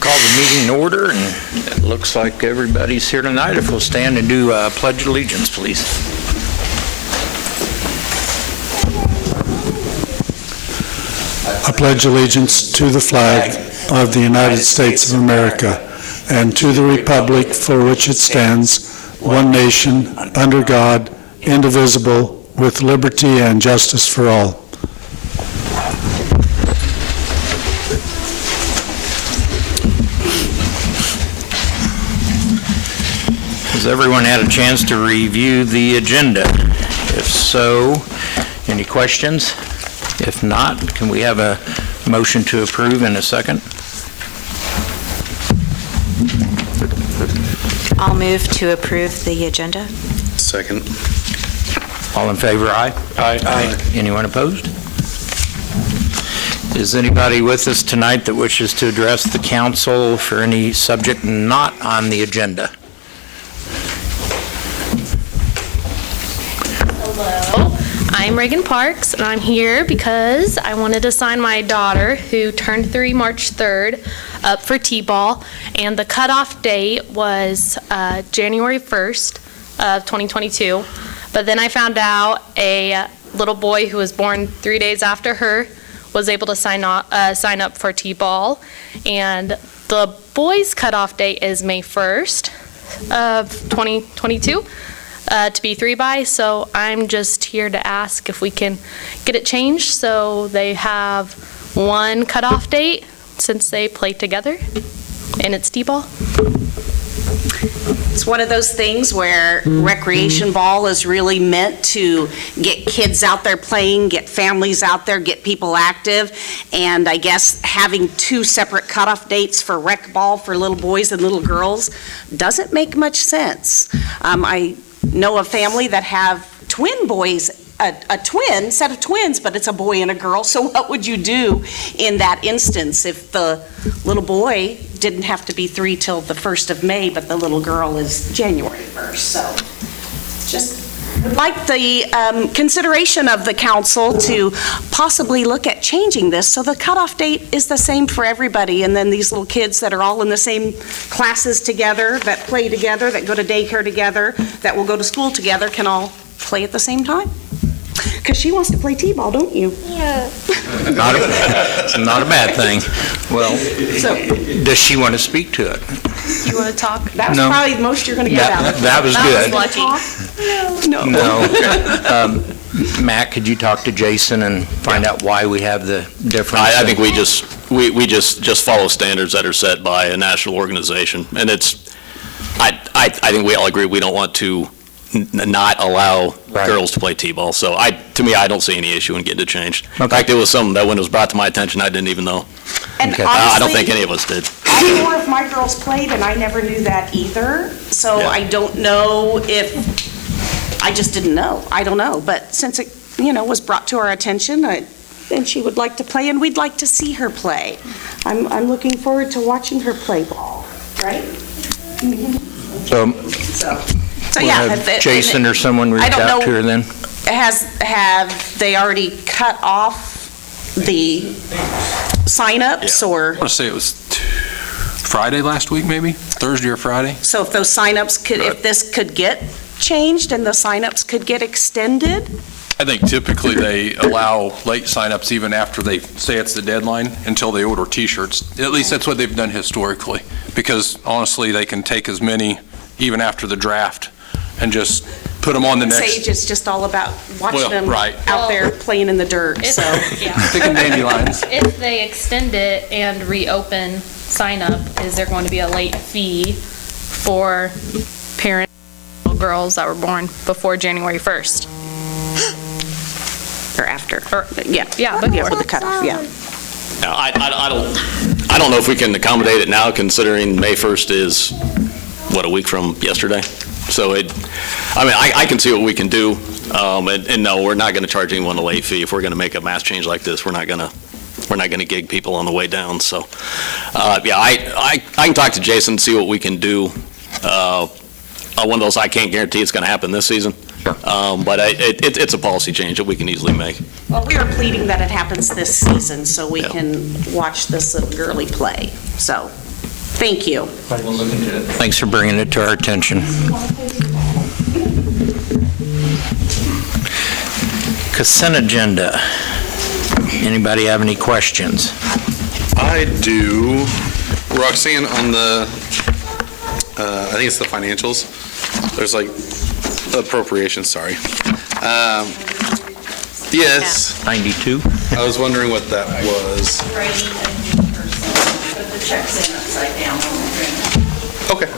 Call the meeting in order, and it looks like everybody's here tonight. If we'll stand and do Pledge of Allegiance, please. I pledge allegiance to the flag of the United States of America and to the republic for which it stands, one nation, under God, indivisible, with liberty and justice for all. Has everyone had a chance to review the agenda? If so, any questions? If not, can we have a motion to approve in a second? I'll move to approve the agenda. Second. All in favor, aye? Aye. Aye. Anyone opposed? Is anybody with us tonight that wishes to address the council for any subject not on the agenda? Hello, I'm Reagan Parks, and I'm here because I wanted to sign my daughter, who turned 3 March 3rd, up for T-ball, and the cutoff date was January 1st of 2022. But then I found out a little boy who was born 3 days after her was able to sign up for T-ball, and the boys' cutoff date is May 1st of 2022. To be 3-by, so I'm just here to ask if we can get it changed so they have one cutoff date since they play together and it's T-ball. It's one of those things where recreation ball is really meant to get kids out there playing, get families out there, get people active, and I guess having 2 separate cutoff dates for rec ball for little boys and little girls doesn't make much sense. I know a family that have twin boys, a twin set of twins, but it's a boy and a girl. So what would you do in that instance if the little boy didn't have to be 3 till the 1st of May, but the little girl is January 1st? So just would like the consideration of the council to possibly look at changing this so the cutoff date is the same for everybody, and then these little kids that are all in the same classes together, that play together, that go to daycare together, that will go to school together, can all play at the same time. Because she wants to play T-ball, don't you? Yeah. Not a bad thing. Well, does she want to speak to it? You want to talk? That was No. probably the most you're going to get out of it. That was good. Lucky. No. Matt, could you talk to Jason and find out why we have the difference? I think we just follow standards that are set by a national organization, and I think we all agree we don't want to not allow girls to play T-ball. So to me, I don't see any issue in getting it changed. In fact, it was something that when it was brought to my attention, I didn't even know. And Okay. I don't think any of us did. All 4 of my girls played, and I never knew that either. So Yeah. I don't know if, I just didn't know. I don't know. But since it, was brought to our attention, and she would like to play, and we'd like to see her play. I'm looking forward to watching her play ball, right? So We'll yeah. have Jason or someone reach out to her then? Have they already cut off the signups, or? I want to say it was Friday last week, maybe? Thursday or Friday? So if those signups if this could get changed and the signups could get extended? I think typically they allow late signups even after they say it's the deadline until they order T-shirts. At least that's what they've done historically, because honestly, they can take as many even after the draft and just put them on the next. Sage is just all about watching Well, them right. out there playing in the dirt, so. Picking dandelions. If they extend it and reopen sign up, is there going to be a late fee for parents of girls that were born before January 1st? Or after, Yeah, yeah, before. with the cutoff, yeah. Now, I don't know if we can accommodate it now, considering May 1st is, a week from yesterday? So I can see what we can do, and no, we're not going to charge anyone a late fee. If we're going to make a mass change like this, we're not going to gig people on the way down. So, I can talk to Jason and see what we can do. One of those, I can't guarantee it's going to happen this season. But it's a policy change that we can easily make. Well, we are pleading that it happens this season so we can watch this little girlie play, so. Thank you. Thanks for bringing it to our attention. Consent agenda. Anybody have any questions? I do. Roxanne, on the, I think it's the financials, there's like appropriations, sorry. Yes, 92? I was wondering what that was. Put the checks in upside down. Okay.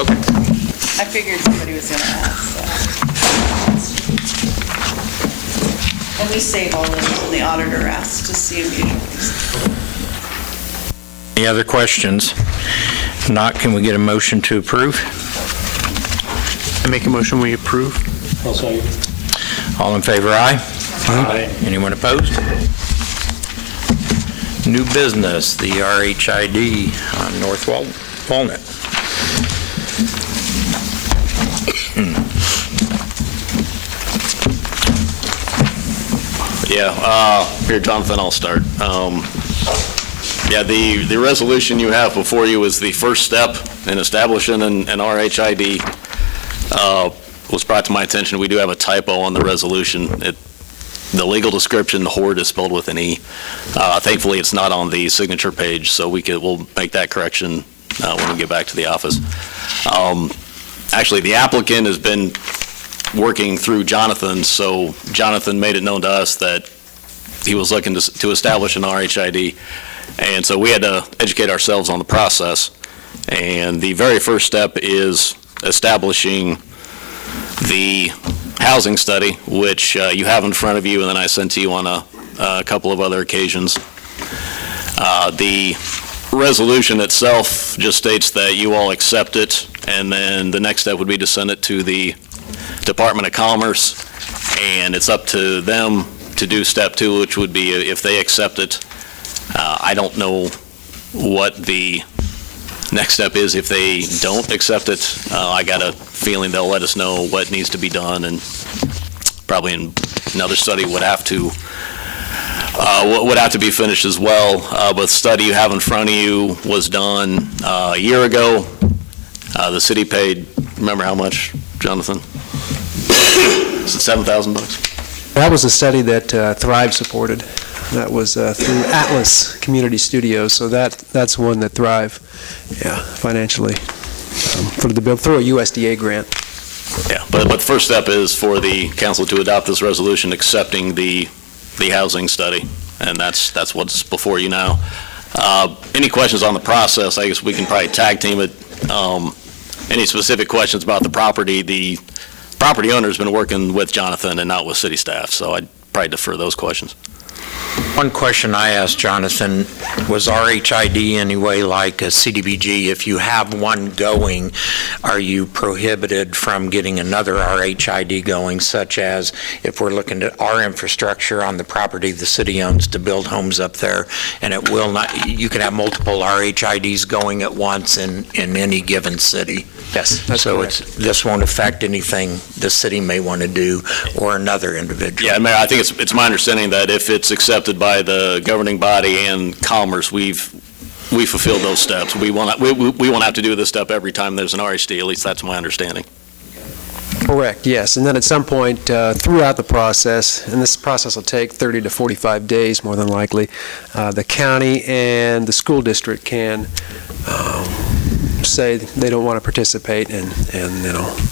Okay. I figured somebody was gonna ask, so. And we save all this when the auditor asks to see if you. Any other questions? If not, can we get a motion to approve? I make a motion, we approve. All in favor, aye? Aye. Anyone opposed? New business, the RHID on North Walnut. Here, Jonathan, I'll start. The resolution you have before you is the first step in establishing an RHID. Was brought to my attention, we do have a typo on the resolution. The legal description, the HORD, is spelled with an E. Thankfully, it's not on the signature page, so we'll make that correction when we get back to the office. Actually, the applicant has been working through Jonathan, so Jonathan made it known to us that he was looking to establish an RHID, and so we had to educate ourselves on the process. And the very first step is establishing the housing study, which you have in front of you, and then I sent to you on a couple of other occasions. The resolution itself just states that you all accept it, and then the next step would be to send it to the Department of Commerce, and it's up to them to do step 2, which would be if they accept it. I don't know what the next step is if they don't accept it. I got a feeling they'll let us know what needs to be done, and probably another study would have to be finished as well. But the study you have in front of you was done a year ago. The city paid, remember how much, Jonathan? Is it $7,000? That was a study that Thrive supported. That was through Atlas Community Studios, so that's one that Thrive, financially, through a USDA grant. Yeah, but the first step is for the council to adopt this resolution accepting the housing study, and that's what's before you now. Any questions on the process? I guess we can probably tag team it. Any specific questions about the property? The property owner's been working with Jonathan and not with city staff, so I'd probably defer those questions. One question I asked Jonathan, was RHID anyway like a CDBG? If you have one going, are you prohibited from getting another RHID going, such as if we're looking at our infrastructure on the property the city owns to build homes up there, and it will not, you can have multiple RHIDs going at once in any given city? Yes, that's so correct. This won't affect anything the city may want to do or another individual? Yeah, Mayor, I think it's my understanding that if it's accepted by the governing body and Commerce, we fulfilled those steps. We won't have to do this step every time there's an RHD, at least that's my understanding. Correct, yes. And then at some point throughout the process, and this process will take 30 to 45 days more than likely, the county and the school district can say they don't want to participate, and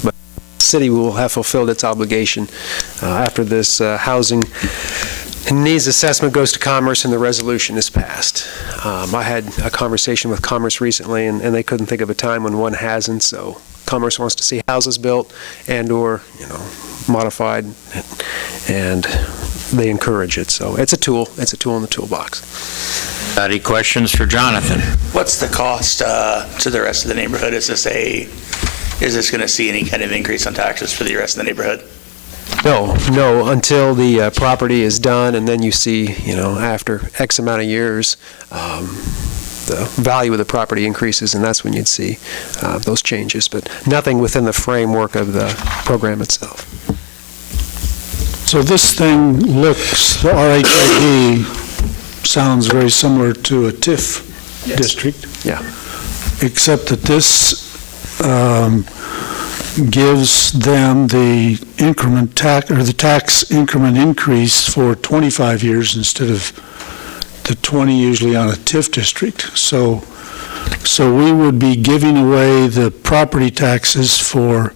but the city will have fulfilled its obligation after this housing needs assessment goes to Commerce and the resolution is passed. I had a conversation with Commerce recently, and they couldn't think of a time when one hasn't, so Commerce wants to see houses built and/or modified, and they encourage it. So it's a tool. It's a tool in the toolbox. Any questions for Jonathan? What's the cost to the rest of the neighborhood? Is this going to see any kind of increase on taxes for the rest of the neighborhood? No, until the property is done, and then you see, after X amount of years, the value of the property increases, and that's when you'd see those changes, but nothing within the framework of the program itself. So this thing looks, the RHID sounds very similar to a TIF district. Yeah. Except that this gives them the increment tax, or the tax increment increase for 25 years instead of the 20 usually on a TIF district. So we would be giving away the property taxes for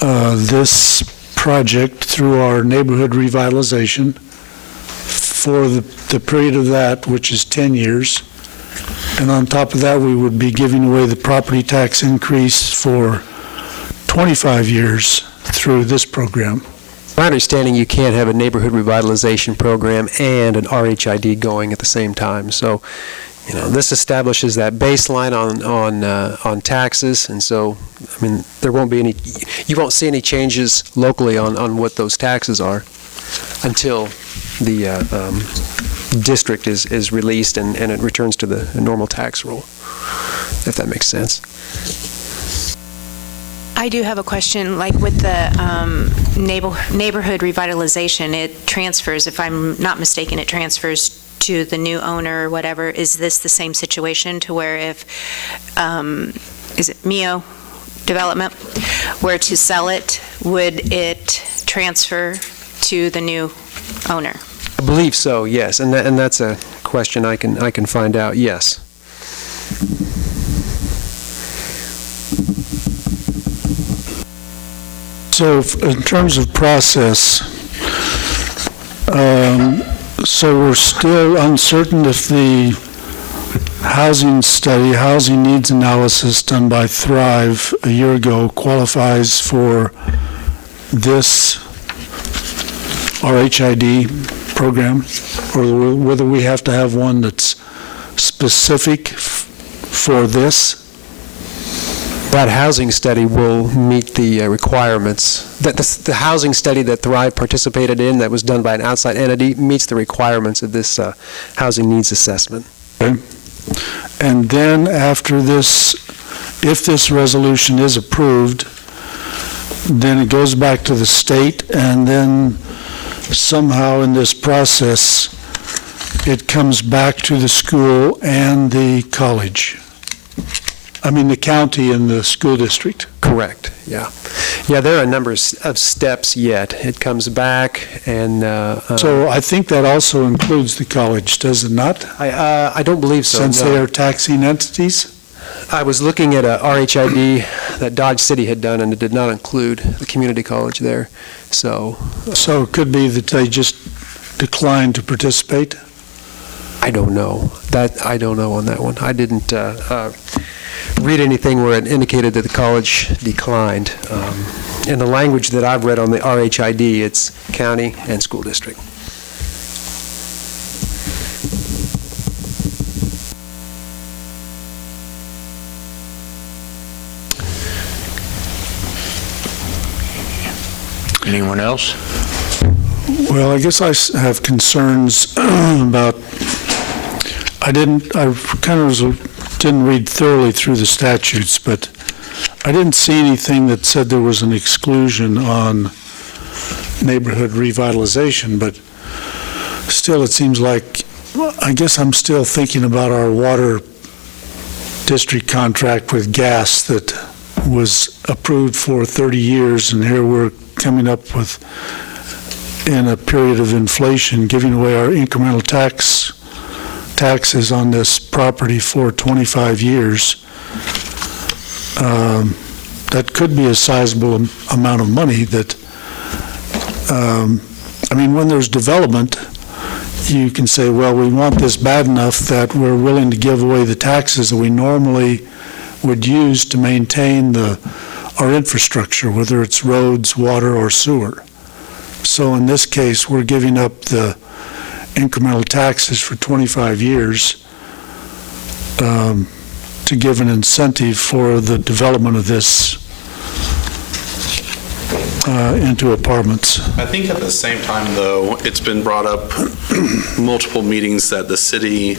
this project through our neighborhood revitalization for the period of that, which is 10 years. And on top of that, we would be giving away the property tax increase for 25 years through this program. My understanding, you can't have a neighborhood revitalization program and an RHID going at the same time. So, this establishes that baseline on taxes, and so, there won't be you won't see any changes locally on what those taxes are until the district is released and it returns to the normal tax roll, if that makes sense. I do have a question, like with the neighborhood revitalization, it transfers, if I'm not mistaken, it transfers to the new owner or whatever. Is this the same situation to where if, is it Mio Development, were to sell it, would it transfer to the new owner? I believe so, yes, and that's a question I can find out, yes. So in terms of process, so we're still uncertain if the housing study, housing needs analysis done by Thrive a year ago qualifies for this RHID program, or whether we have to have one that's specific for this. That housing study will meet the requirements. The housing study that Thrive participated in that was done by an outside entity meets the requirements of this housing needs assessment. Okay. And then after this, if this resolution is approved, then it goes back to the state, and then somehow in this process, it comes back to the school and the college. The county and the school district. Correct, yeah. Yeah, there are a number of steps yet. It comes back and... So I think that also includes the college, does it not? I don't believe so, Since no. they are taxing entities? I was looking at a RHID that Dodge City had done, and it did not include the community college there, so... So it could be that they just declined to participate? I don't know. I don't know on that one. I didn't... read anything where it indicated that the college declined. In the language that I've read on the RHID, it's county and school district. Anyone else? Well, I guess I have concerns about, I didn't read thoroughly through the statutes, but I didn't see anything that said there was an exclusion on neighborhood revitalization, but still it seems like, I guess I'm still thinking about our water district contract with gas that was approved for 30 years, and here we're coming up with, in a period of inflation, giving away our incremental taxes on this property for 25 years. That could be a sizable amount of money that, when there's development, you can say, well, we want this bad enough that we're willing to give away the taxes that we normally would use to maintain our infrastructure, whether it's roads, water, or sewer. So in this case, we're giving up the incremental taxes for 25 years to give an incentive for the development of this into apartments. I think at the same time, though, it's been brought up multiple meetings that the city,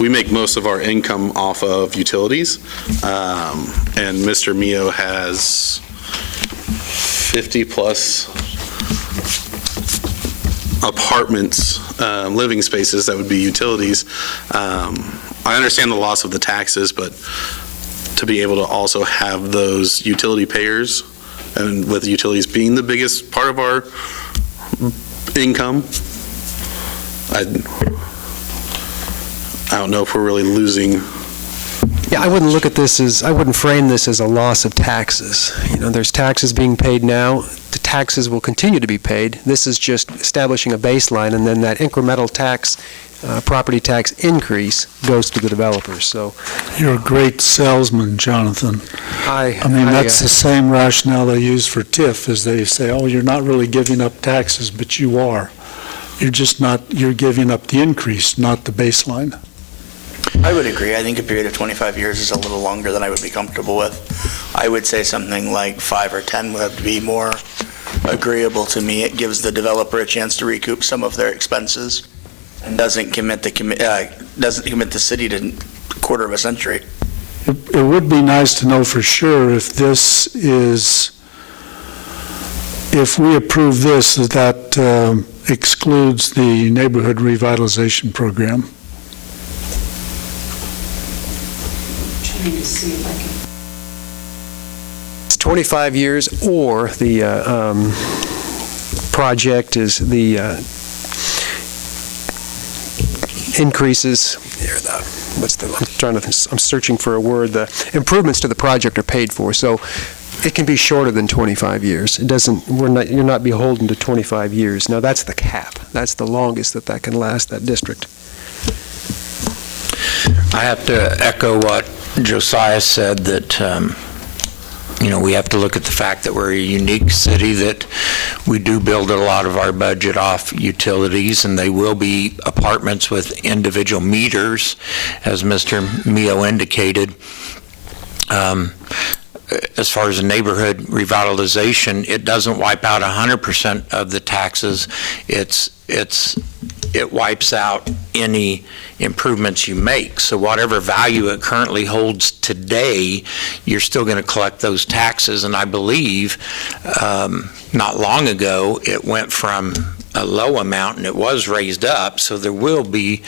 we make most of our income off of utilities, and Mr. Mio has 50-plus apartments living spaces, that would be utilities. I understand the loss of the taxes, but to be able to also have those utility payers, and with utilities being the biggest part of our income, I don't know if we're really losing. Yeah, I wouldn't frame this as a loss of taxes. There's taxes being paid now. The taxes will continue to be paid. This is just establishing a baseline, and then that incremental tax, property tax increase goes to the developers. So You're a great salesman, Jonathan. I mean, that's the same rationale they use for TIF, is they say, oh, you're not really giving up taxes, but you are. You're giving up the increase, not the baseline. I would agree. I think a period of 25 years is a little longer than I would be comfortable with. I would say something like 5 or 10 would be more agreeable to me. It gives the developer a chance to recoup some of their expenses and doesn't commit the city to a quarter of a century. It would be nice to know for sure if we approve this, that excludes the neighborhood revitalization program. It's 25 years, or the project is the increases. I'm searching for a word. The improvements to the project are paid for, so it can be shorter than 25 years. It doesn't. You're not beholden to 25 years. Now that's the cap. That's the longest that can last. That district. I have to echo what Josiah said, that we have to look at the fact that we're a unique city, that we do build a lot of our budget off utilities, and they will be apartments with individual meters, as Mr. Mio indicated. As far as the neighborhood revitalization, it doesn't wipe out 100% of the taxes. It wipes out any improvements you make. So whatever value it currently holds today, you're still going to collect those taxes. And I believe not long ago, it went from a low amount and it was raised up. So there will be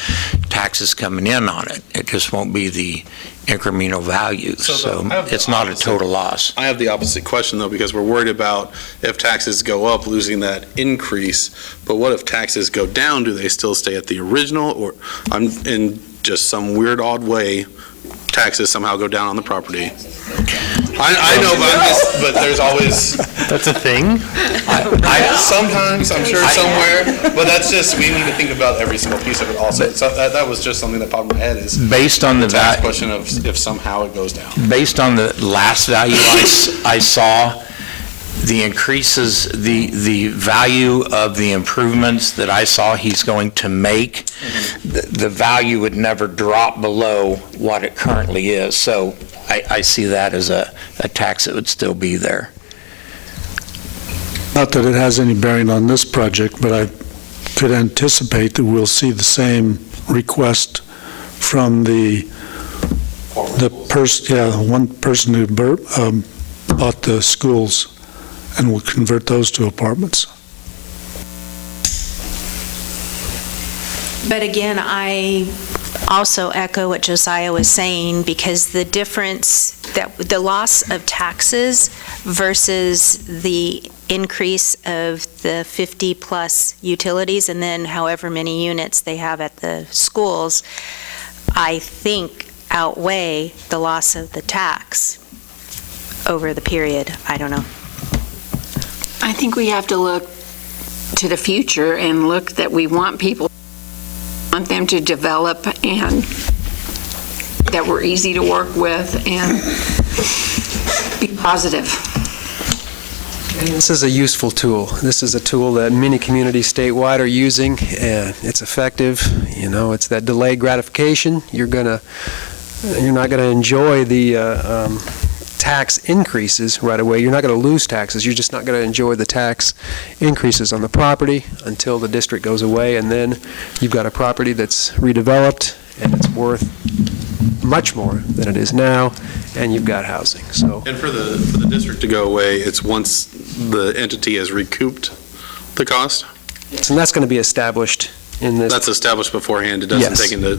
taxes coming in on it. It just won't be the incremental value. So it's not a total loss. I have the opposite question, though, because we're worried about if taxes go up, losing that increase. But what if taxes go down? Do they still stay at the original, or in just some weird, odd way, taxes somehow go down on the property? I know, but there's always... That's a thing? Sometimes, I'm sure somewhere, but that's just, we need to think about every single piece of it also. So that was just something that popped in my head, is based on the tax question of if somehow it goes down. Based on the last value I saw, the increases, the value of the improvements that I saw he's going to make, the value would never drop below what it currently is. So I see that as a tax that would still be there. Not that it has any bearing on this project, but I could anticipate that we'll see the same request from one person who bought the schools and will convert those to apartments. But again, I also echo what Josiah was saying, because the difference, that the loss of taxes versus the increase of the 50-plus utilities, and then however many units they have at the schools, I think outweigh the loss of the tax over the period. I don't know. I think we have to look to the future and look that we want them to develop, and that we're easy to work with and be positive. And this is a useful tool. This is a tool that many communities statewide are using, and it's effective. It's that delayed gratification. You're not gonna enjoy the tax increases right away. You're not going to lose taxes. You're just not going to enjoy the tax increases on the property until the district goes away, and then you've got a property that's redeveloped and it's worth much more than it is now, and you've got housing. So, and for the district to go away, it's once the entity has recouped the cost? and that's going to be established in this. That's established beforehand. It doesn't Yes. take into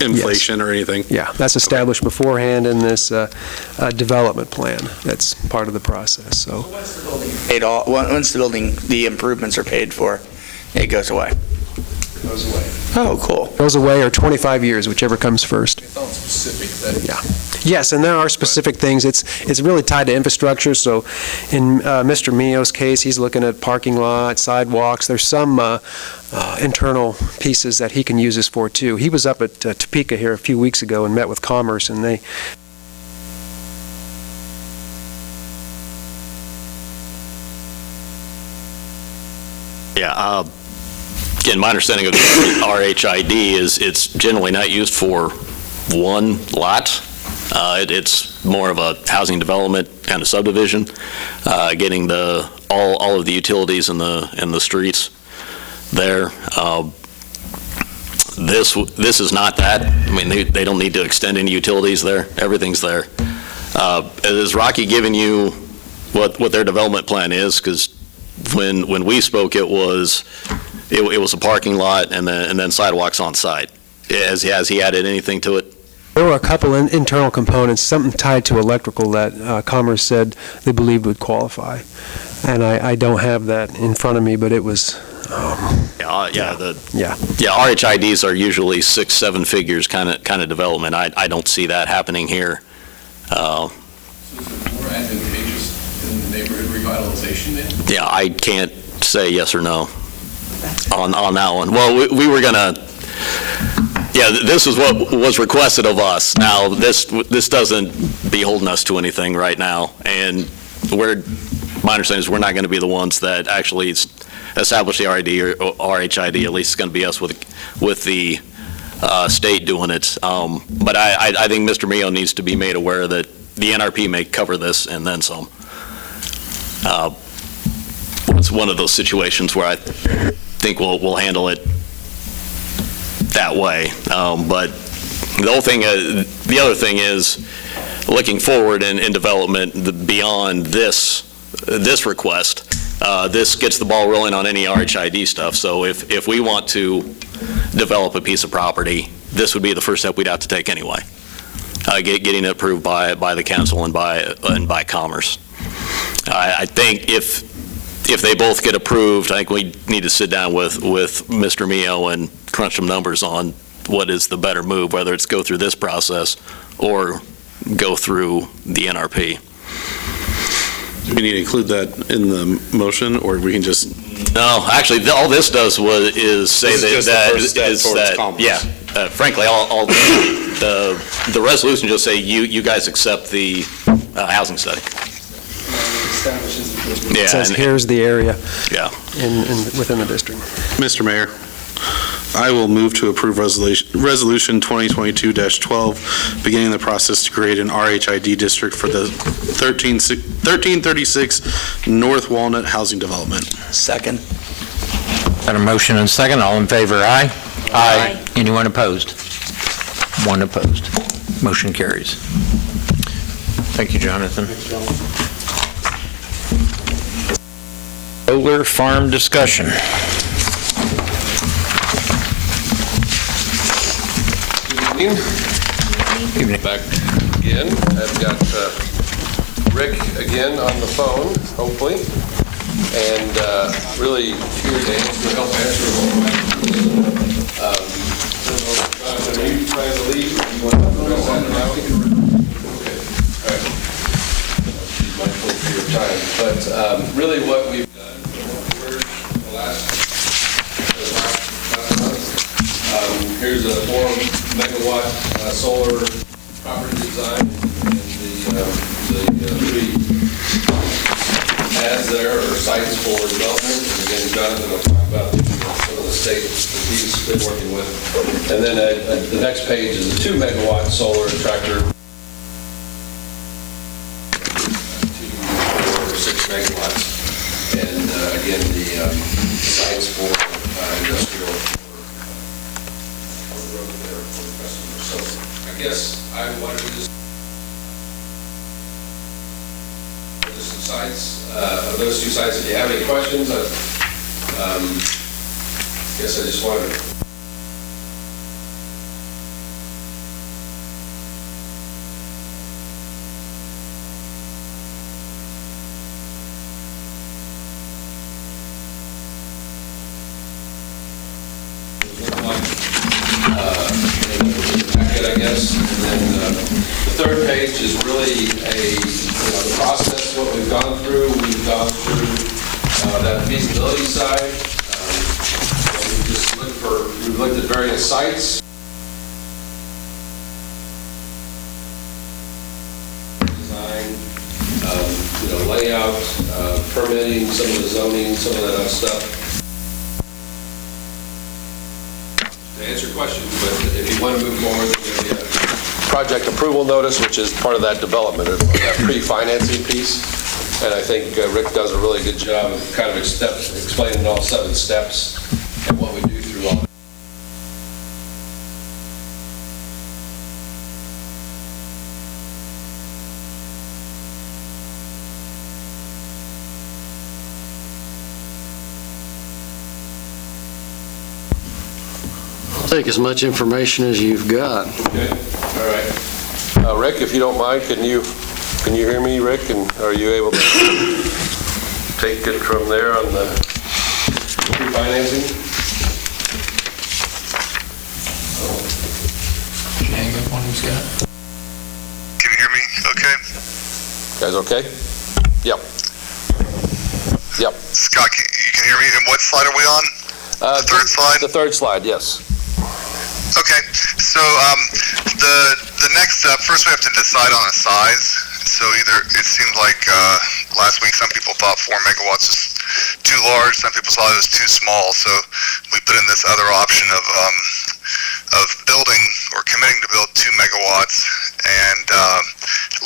inflation or anything. Yeah, that's established beforehand in this development plan. That's part of the process, so. Once the building, the improvements are paid for, it goes away. Goes away. Oh, cool. Goes away, or 25 years, whichever comes first. It's on specific, Yeah. Yes, and there are specific things. It's really tied to infrastructure, so in Mr. Mio's case, he's looking at parking lots, sidewalks. There's some internal pieces that he can use this for, too. He was up at Topeka here a few weeks ago and met with Commerce, and they Yeah, again, my understanding of the RHID is it's generally not used for one lot. It's more of a housing development and a subdivision, getting all of the utilities in the streets there. This is not that. I mean, they don't need to extend any utilities there. Everything's there. Is Rocky giving you what their development plan is? Because when we spoke, it was a parking lot and then sidewalks on site. Has he added anything to it? There were a couple internal components, something tied to electrical that Commerce said they believed would qualify. And I don't have that in front of me, but it was... RHIDs are usually 6-7 figures kind of development. I don't see that happening here. more advantageous in the neighborhood revitalization then? Yeah, I can't say yes or no on that one. Well, we were gonna, this is what was requested of us. Now, this doesn't be holding us to anything right now, and my understanding is we're not gonna be the ones that actually establish the RID or RHID. At least it's gonna be us with the state doing it. But I think Mr. Mio needs to be made aware that the NRP may cover this and then some. It's one of those situations where I think we'll handle it that way. But the other thing is, looking forward in development beyond this request, this gets the ball rolling on any RHID stuff. So if we want to develop a piece of property, this would be the first step we'd have to take anyway, getting it approved by the council and by Commerce. I think if they both get approved, I think we need to sit down with Mr. Mio and crunch some numbers on what is the better move, whether it's go through this process or go through the NRP. Do we need to include that in the motion, or we can just? No, actually, all this does is say frankly, all the resolution just say you guys accept the housing study. It says here's the area. Yeah. Within the district. Mr. Mayor, I will move to approve Resolution 2022-12, beginning the process to create an RHID district for the 1336 North Walnut Housing Development. Second. Got a motion and a second. All in favor, aye? Aye. Anyone opposed? One opposed. Motion carries. Thank you, Jonathan. Solar farm discussion. Evening. Back again. I've got Rick again on the phone, hopefully, and really here to help answer all my questions. Are you trying to leave? You want to address that now? Okay. All right. Be mindful of your time. But really what we've done over the last month, here's a 4-megawatt solar property design, and the three pads there are sites for development. And again, Jonathan will talk about some of the states that he's been working with. And then the next page is a 2-megawatt solar tractor. 6 megawatts. And again, the sites for industrial there for the customers. So I guess I wanted to just some sites, of those two sites. If you have any questions, Guess I just wanted to. Packet, I guess. And then the third page is really the process, what we've gone through. We've gone through that feasibility side. We've looked at various sites. Design, layout, permitting, some of the zoning, some of that other stuff. To answer your question, but if you want to move forward, there's going to be a project approval notice, which is part of that development, that pre-financing piece. And I think Rick does a really good job of kind of explaining all 7 steps and what we do through all. Take as much information as you've got. Okay, all right. Rick, if you don't mind, can you hear me, Rick? And are you able to take it from there on the refinancing? Hang up on who's got it. Can you hear me okay? Guys okay? Yep. Yep. Scott, you can hear me? And what slide are we on? The third slide? The third slide, yes. Okay, so the next step, first we have to decide on a size. So either, it seemed like last week some people thought 4 megawatts was too large, some people thought it was too small, so we put in this other option of building or committing to build 2 megawatts and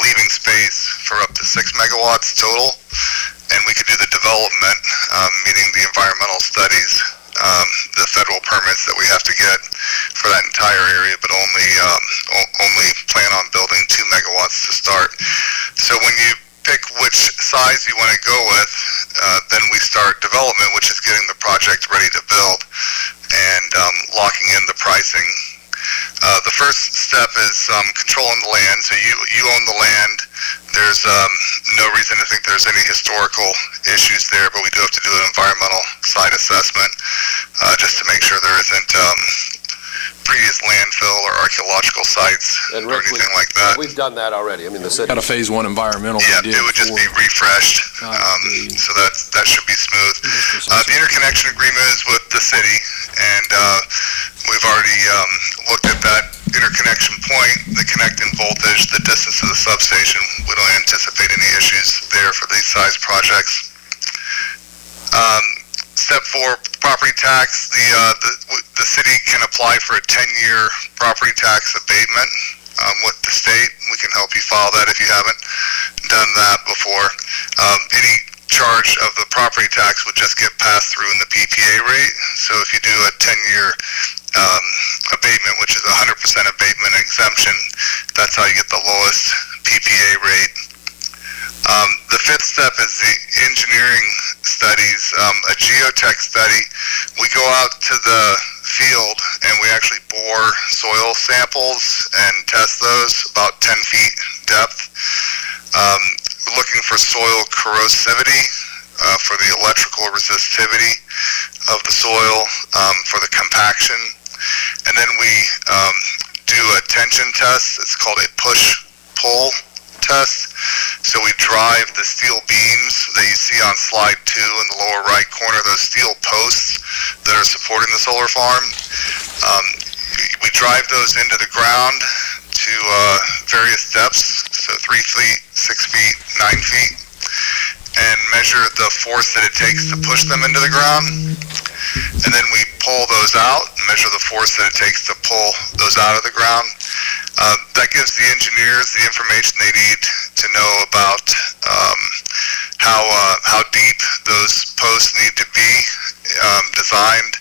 leaving space for up to 6 megawatts total. And we could do the development, meaning the environmental studies, the federal permits that we have to get for that entire area, but only plan on building 2 megawatts to start. So when you pick which size you want to go with, then we start development, which is getting the project ready to build and locking in the pricing. The first step is controlling the land. So you own the land. There's no reason to think there's any historical issues there, but we do have to do an environmental site assessment just to make sure there isn't previous landfill or archaeological sites and or Rick, anything like that. We've done that already. I mean, the city Got a phase 1 environmental. Yeah, it would just be refreshed, so that should be smooth. The interconnection agreement is with the city, and we've already looked at that interconnection point, the connecting voltage, the distance to the substation. We don't anticipate any issues there for these size projects. Step 4, property tax. The city can apply for a 10-year property tax abatement with the state. We can help you file that if you haven't done that before. Any charge of the property tax would just get passed through in the PPA rate. So if you do a 10-year abatement, which is 100% abatement exemption, that's how you get the lowest PPA rate. The 5th step is the engineering studies, a geotech study. We go out to the field and we actually bore soil samples and test those about 10 feet depth, looking for soil corrosivity, for the electrical resistivity of the soil, for the compaction. And then we do a tension test. It's called a push-pull test. So we drive the steel beams that you see on slide 2 in the lower right corner, those steel posts that are supporting the solar farm. We drive those into the ground to various depths, so 3 feet, 6 feet, 9 feet, and measure the force that it takes to push them into the ground. And then we pull those out and measure the force that it takes to pull those out of the ground. That gives the engineers the information they need to know about how deep those posts need to be designed.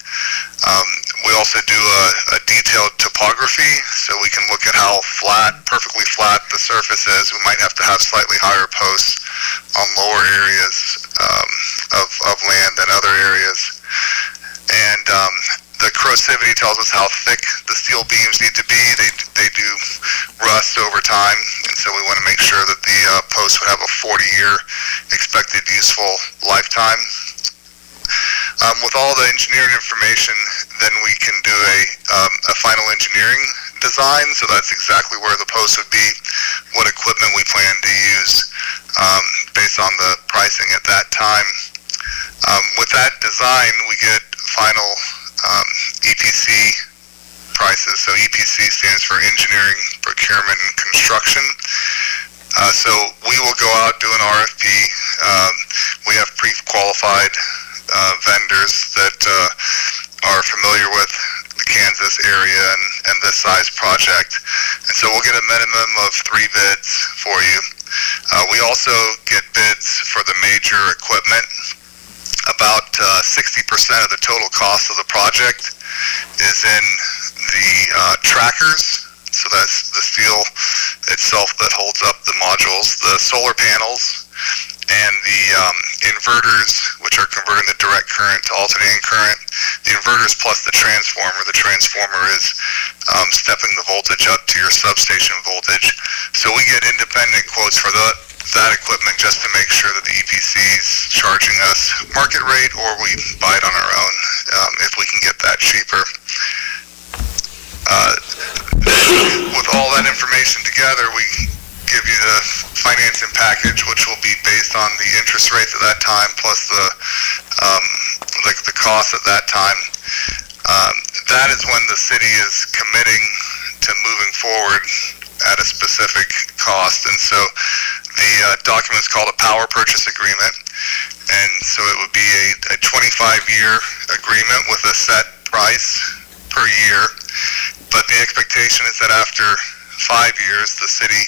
We also do a detailed topography, so we can look at how perfectly flat the surface is. We might have to have slightly higher posts on lower areas of land than other areas. and the corrosivity tells us how thick the steel beams need to be. They do rust over time, and so we want to make sure that the posts would have a 40-year expected useful lifetime. With all the engineering information, then we can do a final engineering design, so that's exactly where the post would be, what equipment we plan to use based on the pricing at that time. With that design, we get final EPC prices. So EPC stands for Engineering, Procurement, and Construction. So we will go out, do an RFP. We have pre-qualified vendors that are familiar with the Kansas area and this size project. And so we'll get a minimum of 3 bids for you. We also get bids for the major equipment. About 60% of the total cost of the project is in the trackers. So that's the steel itself that holds up the modules, the solar panels, and the inverters, which are converting the direct current to alternating current. The inverters plus the transformer. The transformer is stepping the voltage up to your substation voltage. So we get independent quotes for that equipment just to make sure that the EPC is charging us market rate, or we buy it on our own if we can get that cheaper. With all that information together, we give you the financing package, which will be based on the interest rates at that time plus the cost at that time. That is when the city is committing to moving forward at a specific cost, and so the document is called a power purchase agreement, and so it would be a 25-year agreement with a set price per year, but the expectation is that after 5 years, the city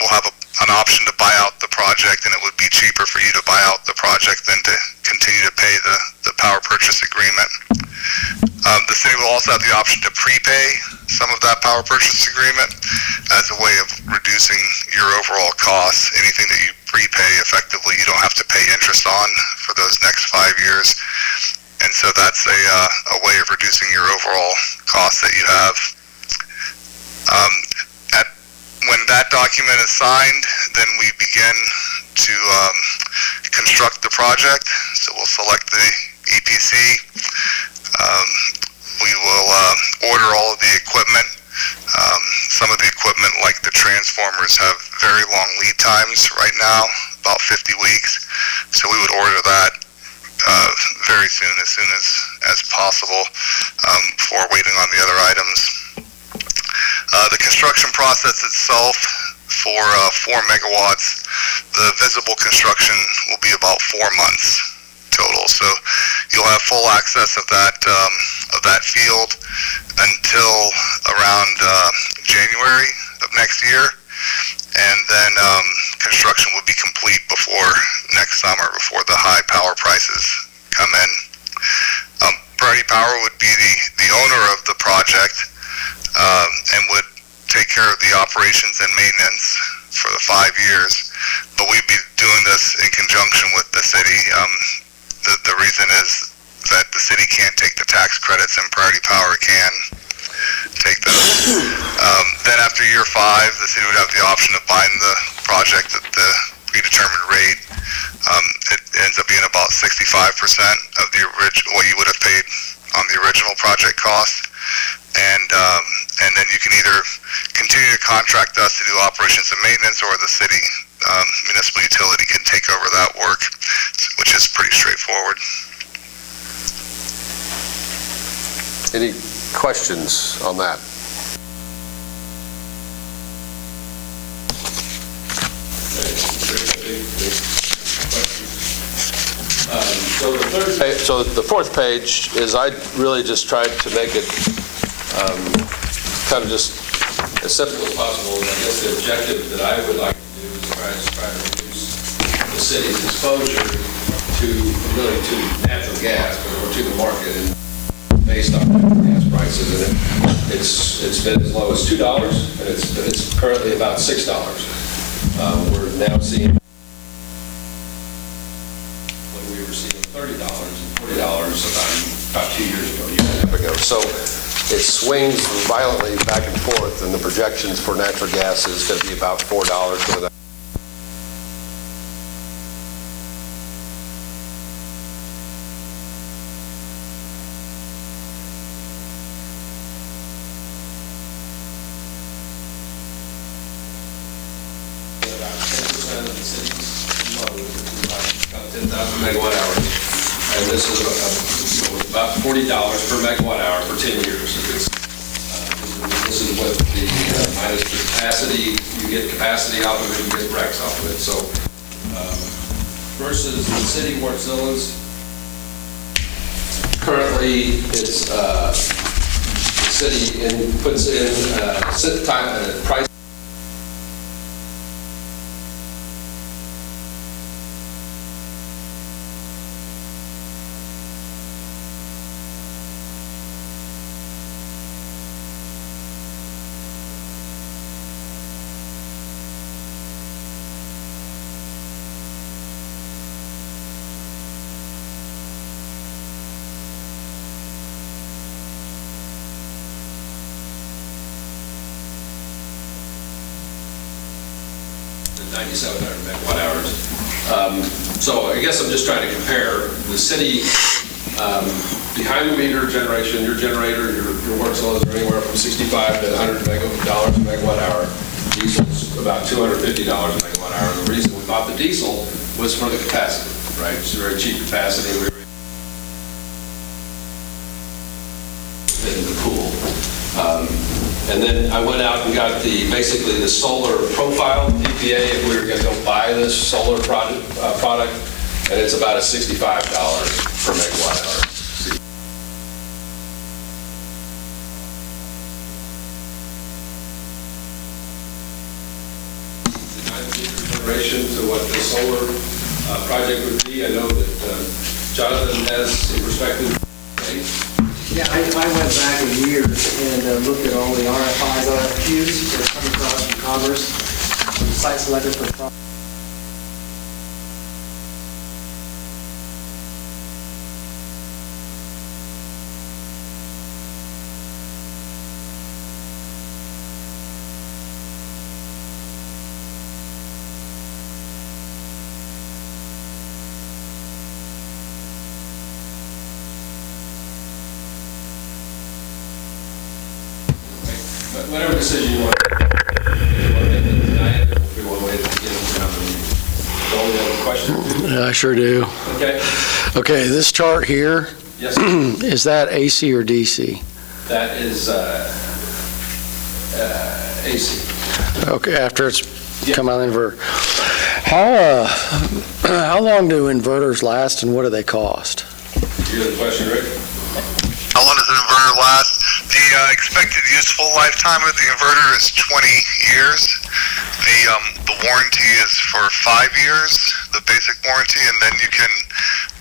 will have an option to buy out the project, and it would be cheaper for you to buy out the project than to continue to pay the power purchase agreement. The city will also have the option to prepay some of that power purchase agreement as a way of reducing your overall costs. Anything that you prepay, effectively, you don't have to pay interest on for those next 5 years. And so that's a way of reducing your overall costs that you have. When that document is signed, then we begin to construct the project. So we'll select the EPC. We will order all of the equipment. Some of the equipment, like the transformers, have very long lead times right now, about 50 weeks. So we would order that very soon as possible, before waiting on the other items. The construction process itself for 4 megawatts, the visible construction will be about 4 months total. So you'll have full access of that field until around January of next year, and then construction will be complete before next summer, before the high power prices come in. Priority Power would be the owner of the project, and would take care of the operations and maintenance for the 5 years, but we'd be doing this in conjunction with the city. The reason is that the city can't take the tax credits, and Priority Power can take those. Then after year 5, the city would have the option of buying the project at the predetermined rate. It ends up being about 65% of the what you would have paid on the original project cost. And then you can either continue to contract us to do operations and maintenance, or the city municipal utility can take over that work, which is pretty straightforward. Any questions on that? So the fourth page is, I really just tried to make it kind of just as simple as possible. And I guess the objective that I would like to do is try to reduce the city's exposure to natural gas, or to the market, and based on gas prices. And it's been as low as $2, and it's currently about $6. We're now seeing, when we were seeing $30 and $40 a time about 2 years ago, a year and a half ago. So it swings violently back and forth, and the projections for natural gas is going to be about $4 for the about 10,000 megawatt hours, and this is about $40 per megawatt hour for 10 years. This is with the minus the capacity. You get capacity off of it, you get RECs off of it. So versus the city Wartzilla's, currently it's the city puts in price. $9,700 megawatt hours. So I guess I'm just trying to compare the city behind the meter generation, your generator, your work cells are anywhere from $65 to $100 a megawatt hour. Diesel's about $250 a megawatt hour. And the reason we bought the diesel was for the capacity, right? It's a very cheap capacity. We were in the pool. And then I went out and got basically the solar profile PPA if we were going to go buy this solar product, and it's about a $65 per megawatt hour. Generation to what the solar project would be. I know that Jonathan has some perspective. Yeah, I went back a year and looked at all the RFIs, RFQs that come across from Commerce, site selected for projects. Whatever decision you want to make tonight, if we want to wait to get into another meeting. Don't you have a question? Yeah, I sure do. Okay. Okay, this chart here, Yes. is that AC or DC? That is AC. Okay, after it's come out of the inverter. How long do inverters last and what do they cost? You have a question, Rick? How long does an inverter last? The expected useful lifetime of the inverter is 20 years. The warranty is for 5 years, the basic warranty, and then you can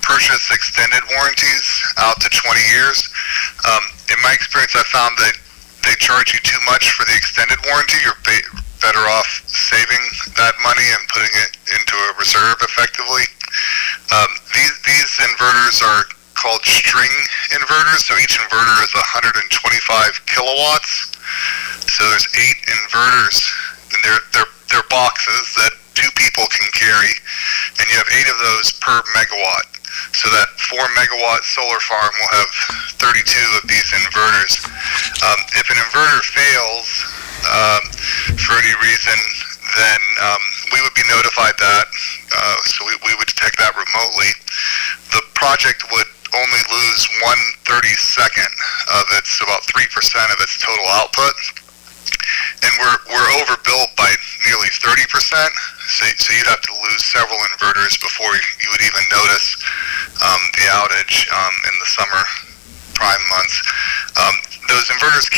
purchase extended warranties out to 20 years. In my experience, I found that they charge you too much for the extended warranty. You're better off saving that money and putting it into a reserve effectively. These inverters are called string inverters, so each inverter is 125 kilowatts. So there's 8 inverters, and they're boxes that 2 people can carry, and you have 8 of those per megawatt. So that 4 megawatt solar farm will have 32 of these inverters. If an inverter fails for any reason, then we would be notified that, so we would detect that remotely. The project would only lose 1/32 of its, about 3% of its total output. And we're overbuilt by nearly 30%, so you'd have to lose several inverters before you would even notice the outage in the summer prime months. Those inverters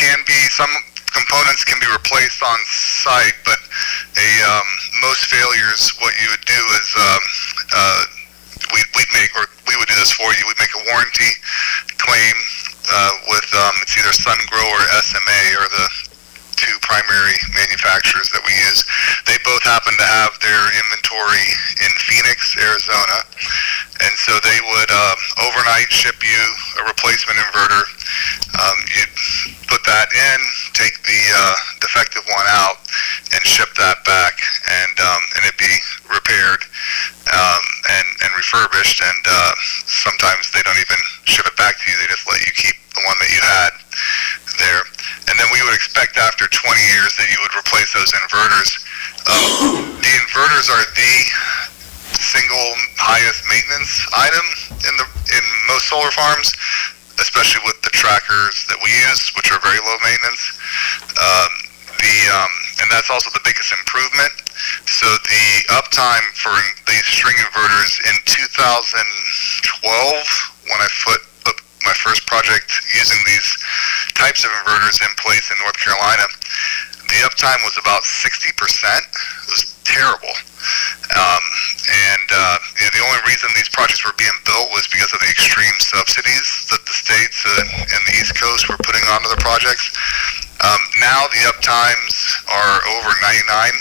some components can be replaced on site, but most failures, what you would do is we would do this for you. We'd make a warranty claim with it's either SunGrow or SMA or the 2 primary manufacturers that we use. They both happen to have their inventory in Phoenix, Arizona, And so they would overnight ship you a replacement inverter. You'd put that in, take the defective one out, and ship that back, and it'd be repaired and refurbished. And sometimes they don't even ship it back to you; they just let you keep the one that you had there. And then we would expect after 20 years that you would replace those inverters. The inverters are the single highest maintenance item in most solar farms, especially with the trackers that we use, which are very low maintenance. And that's also the biggest improvement. So the uptime for these string inverters in 2012, when I put my first project using these types of inverters in place in North Carolina, the uptime was about 60%. It was terrible. The only reason these projects were being built was because of the extreme subsidies that the states and the East Coast were putting onto the projects. Now the uptimes are over 99%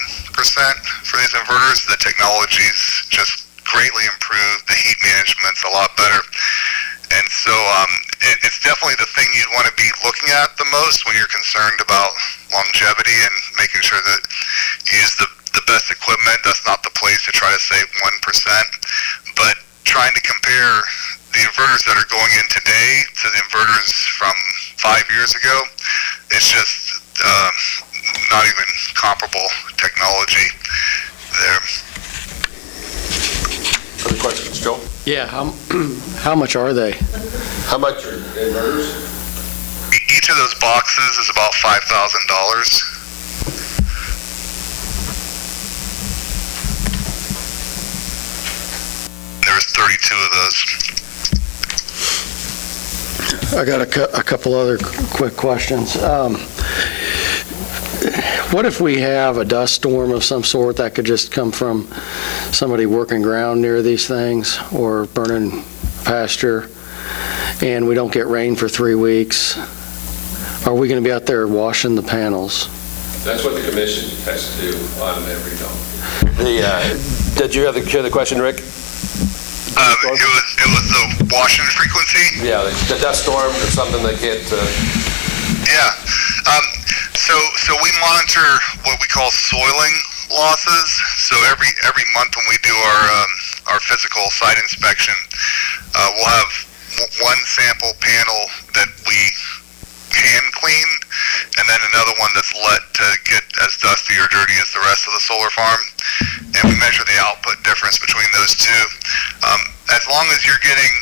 for these inverters. The technology's just greatly improved. The heat management's a lot better. And so it's definitely the thing you'd want to be looking at the most when you're concerned about longevity and making sure that you use the best equipment. That's not the place to try to save 1%. But trying to compare the inverters that are going in today to the inverters from 5 years ago, it's just not even comparable technology there. Other questions, Joe? Yeah, how much are they? How much are inverters? Each of those boxes is about $5,000. There's 32 of those. I got a couple other quick questions. What if we have a dust storm of some sort that could just come from somebody working ground near these things or burning pasture, and we don't get rain for 3 weeks? Are we going to be out there washing the panels? That's what the commission has to do on every dome. Did you hear the question, Rick? It was the washing frequency. Yeah, the dust storm or something they can't. Yeah. So we monitor what we call soiling losses. So every month when we do our physical site inspection, we'll have one sample panel that we hand clean, and then another one that's let to get as dusty or dirty as the rest of the solar farm. And we measure the output difference between those two. As long as you're getting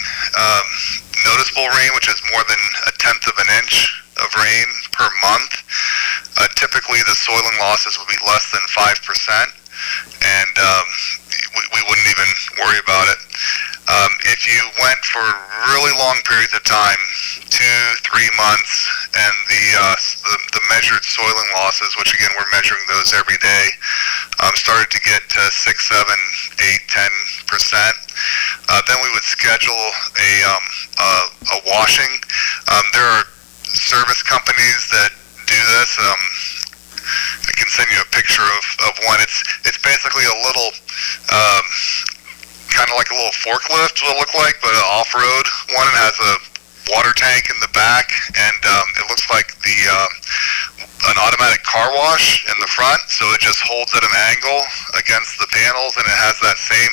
noticeable rain, which is more than 1/10 of an inch of rain per month, typically the soiling losses would be less than 5%, and we wouldn't even worry about it. If you went for really long periods of time, 2-3 months, and the measured soiling losses, which again we're measuring those every day, started to get to 6, 7, 8, 10%, then we would schedule a washing. There are service companies that do this. I can send you a picture of one. It's basically a little kind of like a little forklift will look like, but an off-road one. It has a water tank in the back, and it looks like an automatic car wash in the front, so it just holds at an angle against the panels, and it has that same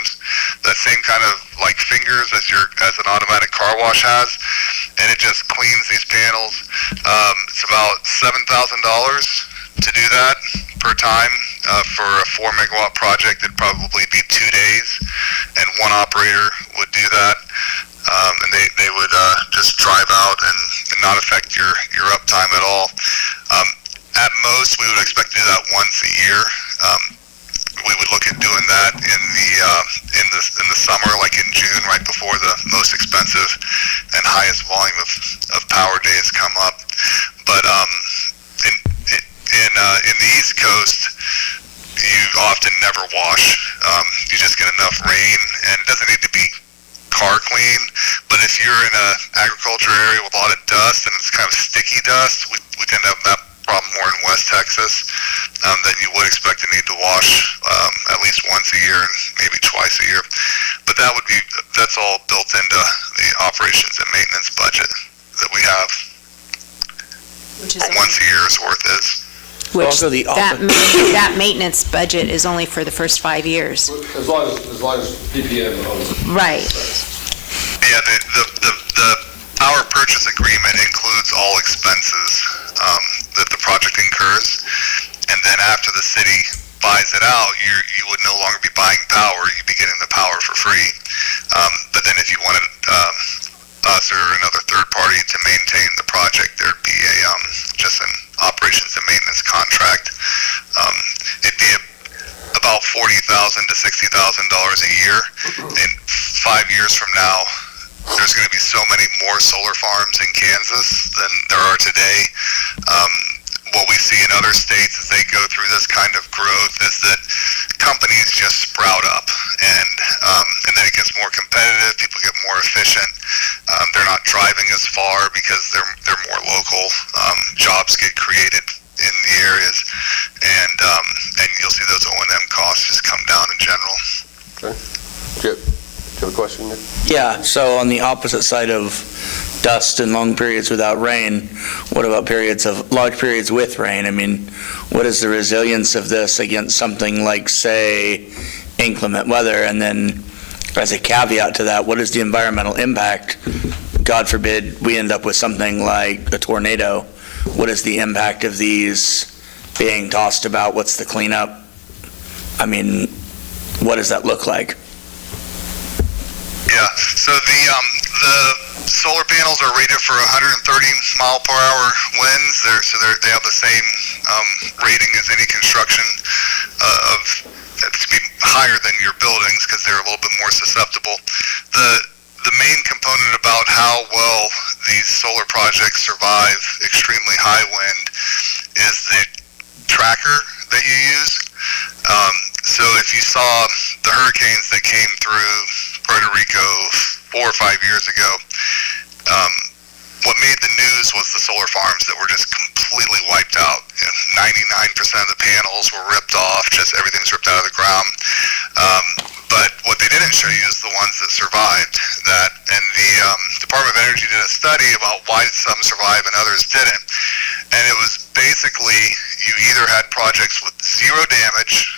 kind of like fingers as an automatic car wash has, and it just cleans these panels. It's about $7,000 to do that per time. For a 4 megawatt project, it'd probably be 2 days, and one operator would do that. And they would just drive out and not affect your uptime at all. At most, we would expect to do that once a year. We would look at doing that in the summer, like in June, right before the most expensive and highest volume of power days come up. But in the East Coast, you often never wash. You just get enough rain, and it doesn't need to be car clean. But if you're in an agriculture area with a lot of dust and it's kind of sticky dust, we tend to have that problem more in West Texas. Then you would expect to need to wash at least once a year and maybe twice a year. But that's all built into the operations and maintenance budget that we have. Which is Once a year's worth is. Which Also the that maintenance budget is only for the first 5 years. As long as PPM owns it. Right. Yeah, the power purchase agreement includes all expenses that the project incurs, and then after the city buys it out, you would no longer be buying power, you'd be getting the power for free. But then if you wanted us or another third party to maintain the project, there'd be just an operations and maintenance contract. It'd be about $40,000 to $60,000 a year. And 5 years from now, there's going to be so many more solar farms in Kansas than there are today. What we see in other states as they go through this kind of growth is that companies just sprout up, and then it gets more competitive. People get more efficient. They're not driving as far because they're more local. Jobs get created in the areas, and you'll see those O&M costs just come down in general. Okay. Do you have a question, Nick? Yeah, so on the opposite side of dust and long periods without rain, what about large periods with rain? I mean, what is the resilience of this against something like, say, inclement weather? And then, as a caveat to that, what is the environmental impact? God forbid we end up with something like a tornado. What is the impact of these being tossed about? What's the cleanup? I mean, what does that look like? Yeah, so the solar panels are rated for 130 mile per hour winds. They have the same rating as any construction it's be higher than your buildings because they're a little bit more susceptible. The main component about how well these solar projects survive extremely high wind is the tracker that you use. So if you saw the hurricanes that came through Puerto Rico 4 or 5 years ago, what made the news was the solar farms that were just completely wiped out. 99% of the panels were ripped off, just everything's ripped out of the ground. But what they didn't show you is the ones that survived. And the Department of Energy did a study about why some survived and others didn't. And it was basically you either had projects with zero damage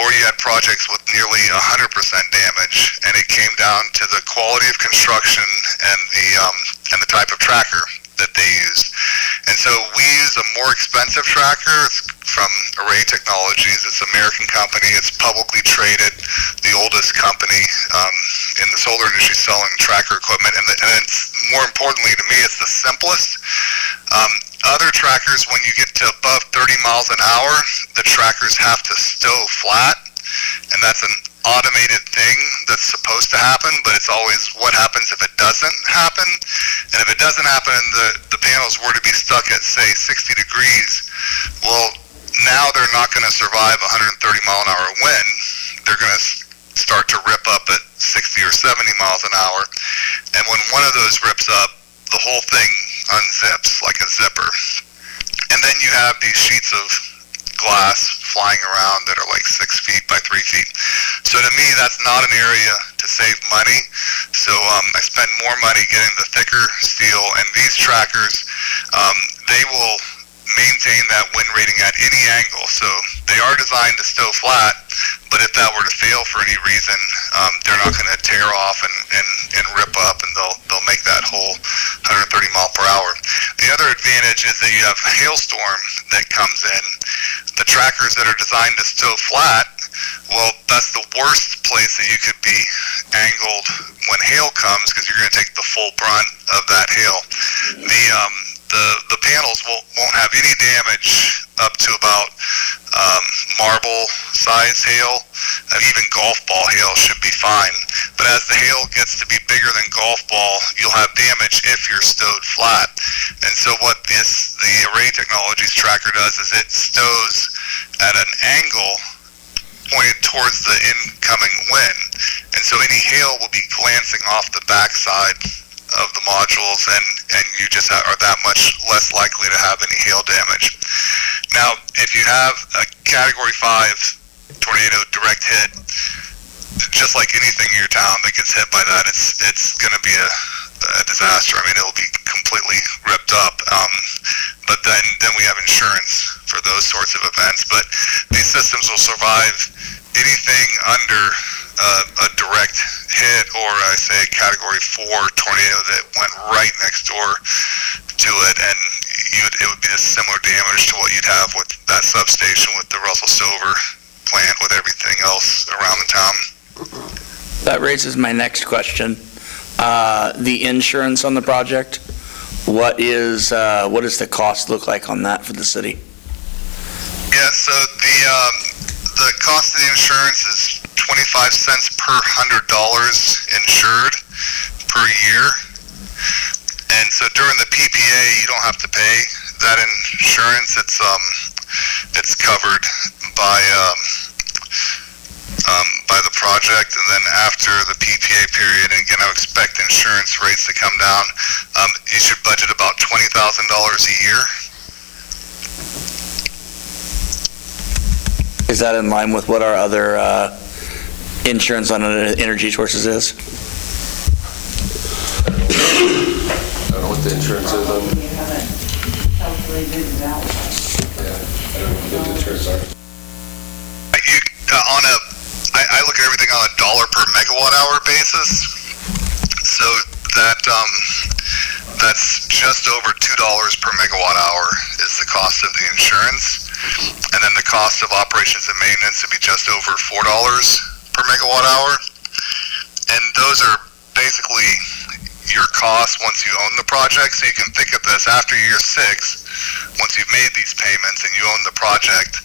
or you had projects with nearly 100% damage, and it came down to the quality of construction and the type of tracker that they used. And so we use a more expensive tracker. It's from Array Technologies. It's an American company. It's publicly traded, the oldest company in the solar industry selling tracker equipment. And it's, more importantly to me, it's the simplest. Other trackers, when you get to above 30 miles an hour, the trackers have to stow flat, and that's an automated thing that's supposed to happen, but it's always what happens if it doesn't happen. And if it doesn't happen and the panels were to be stuck at, say, 60 degrees, well, now they're not going to survive 130 mile an hour wind. They're going to start to rip up at 60 or 70 miles an hour. And when one of those rips up, the whole thing unzips like a zipper. And then you have these sheets of glass flying around that are like 6 feet by 3 feet. So to me, that's not an area to save money. So I spend more money getting the thicker steel, and these trackers, they will maintain that wind rating at any angle. So they are designed to stow flat, but if that were to fail for any reason, they're not going to tear off and rip up, and they'll make that whole 130 mile per hour. The other advantage is that you have a hailstorm that comes in. The trackers that are designed to stow flat, well, that's the worst place that you could be angled when hail comes, because you're going to take the full brunt of that hail. The panels won't have any damage up to about marble size hail. Even golf ball hail should be fine. But as the hail gets to be bigger than golf ball, you'll have damage if you're stowed flat. And so what the Array Technologies tracker does is it stows at an angle pointed towards the incoming wind. And so any hail will be glancing off the backside of the modules, and you just are that much less likely to have any hail damage. Now, if you have a Category 5 tornado direct hit, just like anything in your town that gets hit by that, it's going to be a disaster. I mean, it'll be completely ripped up. But then we have insurance for those sorts of events. But these systems will survive anything under a direct hit, or I say a Category 4 tornado that went right next door to it, and it would be a similar damage to what you'd have with that substation with the Russell Silver plant, with everything else around the town. That raises my next question. The insurance on the project, what does the cost look like on that for the city? Yeah, so the cost of the insurance is 25 cents per $100 insured per year. And so during the PPA, you don't have to pay that insurance. It's covered by the project, and then after the PPA period, and again, I expect insurance rates to come down. You should budget about $20,000 a year. Is that in line with what our other insurance on energy sources is? I don't know what the insurance is on. You haven't calculated it out. Yeah, I don't know what the insurance are. I look at everything on a dollar per megawatt hour basis. So that's just over $2 per megawatt hour is the cost of the insurance. And then the cost of operations and maintenance would be just over $4 per megawatt hour. And those are basically your costs once you own the project. So you can think of this after year 6, once you've made these payments and you own the project,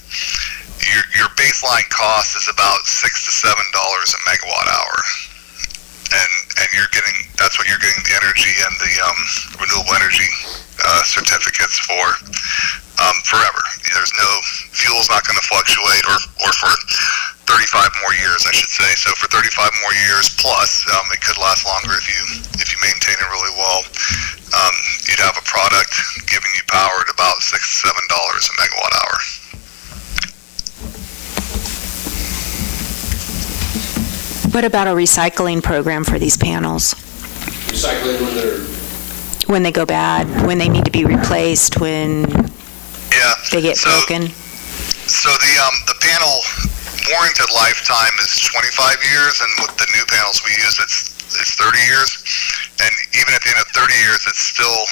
your baseline cost is about $6 to $7 a megawatt hour. And that's what you're getting the energy and the renewable energy certificates for forever. There's no, fuel's not going to fluctuate, or for 35 more years, I should say. So for 35 more years plus, it could last longer if you maintain it really well. You'd have a product giving you power at about $6 to $7 a megawatt hour. What about a recycling program for these panels? Recycling When they go bad, when they need to be replaced, when they get broken? So the panel warranted lifetime is 25 years, and with the new panels we use, it's 30 years. And even at the end of 30 years, it's still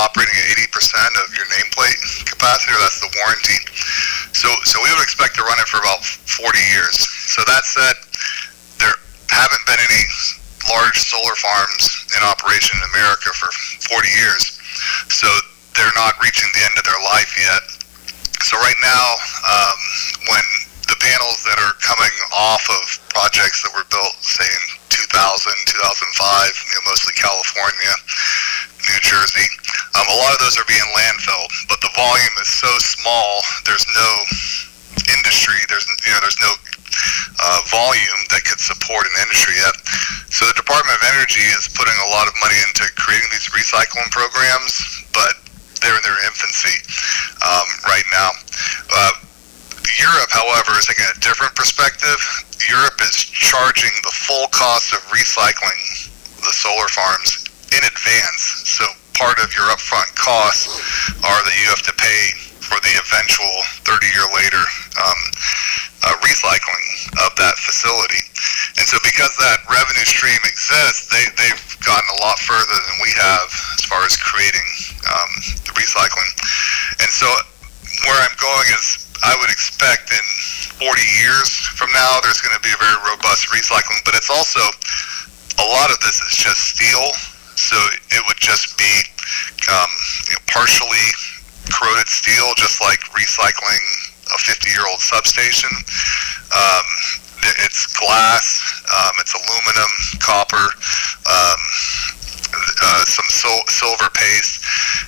operating at 80% of your nameplate capacity, or that's the warranty. So we would expect to run it for about 40 years. So that said, there haven't been any large solar farms in operation in America for 40 years. So they're not reaching the end of their life yet. So right now, when the panels that are coming off of projects that were built, say in 2000, 2005, mostly California, New Jersey, a lot of those are being landfilled, but the volume is so small, there's no industry, there's no volume that could support an industry yet. So the Department of Energy is putting a lot of money into creating these recycling programs, but they're in their infancy right now. Europe, however, is taking a different perspective. Europe is charging the full cost of recycling the solar farms in advance. So part of your upfront costs are that you have to pay for the eventual 30-year later recycling of that facility. And so because that revenue stream exists, they've gotten a lot further than we have as far as creating the recycling. And so where I'm going is I would expect in 40 years from now there's going to be a very robust recycling, but it's also, a lot of this is just steel, so it would just be partially corroded steel, just like recycling a 50-year-old substation. It's glass, it's aluminum, copper, some silver paste,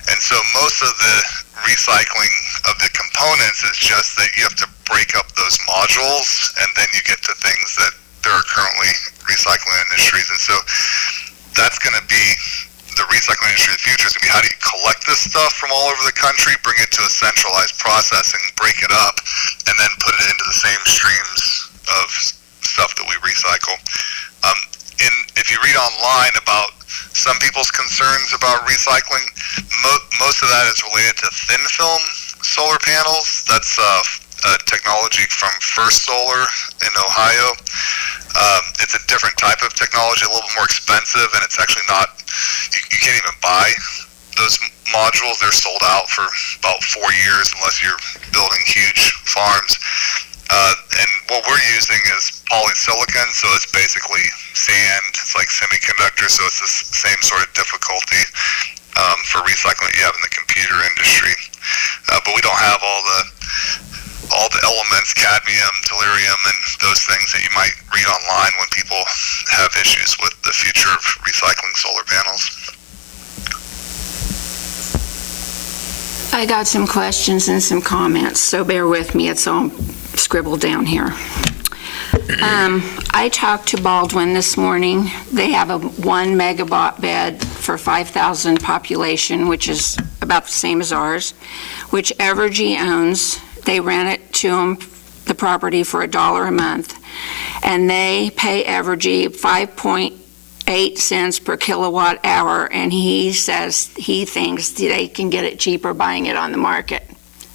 and so most of the recycling of the components is just that you have to break up those modules, and then you get to things that there are currently recycling industries. And so that's going to be the recycling industry of the future. Is going to be how do you collect this stuff from all over the country, bring it to a centralized processing, break it up, and then put it into the same streams of stuff that we recycle. If you read online about some people's concerns about recycling, most of that is related to thin film solar panels. That's a technology from First Solar in Ohio. It's a different type of technology, a little bit more expensive, and it's actually not, you can't even buy those modules. They're sold out for about 4 years unless you're building huge farms. And what we're using is polysilicon, so it's basically sand. It's like semiconductor, so it's the same sort of difficulty for recycling that you have in the computer industry. But we don't have all the elements, cadmium, tellurium, and those things that you might read online when people have issues with the future of recycling solar panels. I got some questions and some comments, so bear with me. It's all scribbled down here. I talked to Baldwin this morning. They have a 1 megawatt bed for 5,000 population, which is about the same as ours, which Evergy owns. They rent it to them, the property, for $1 a month, and they pay Evergy 5.8 cents per kilowatt hour, and he says he thinks they can get it cheaper buying it on the market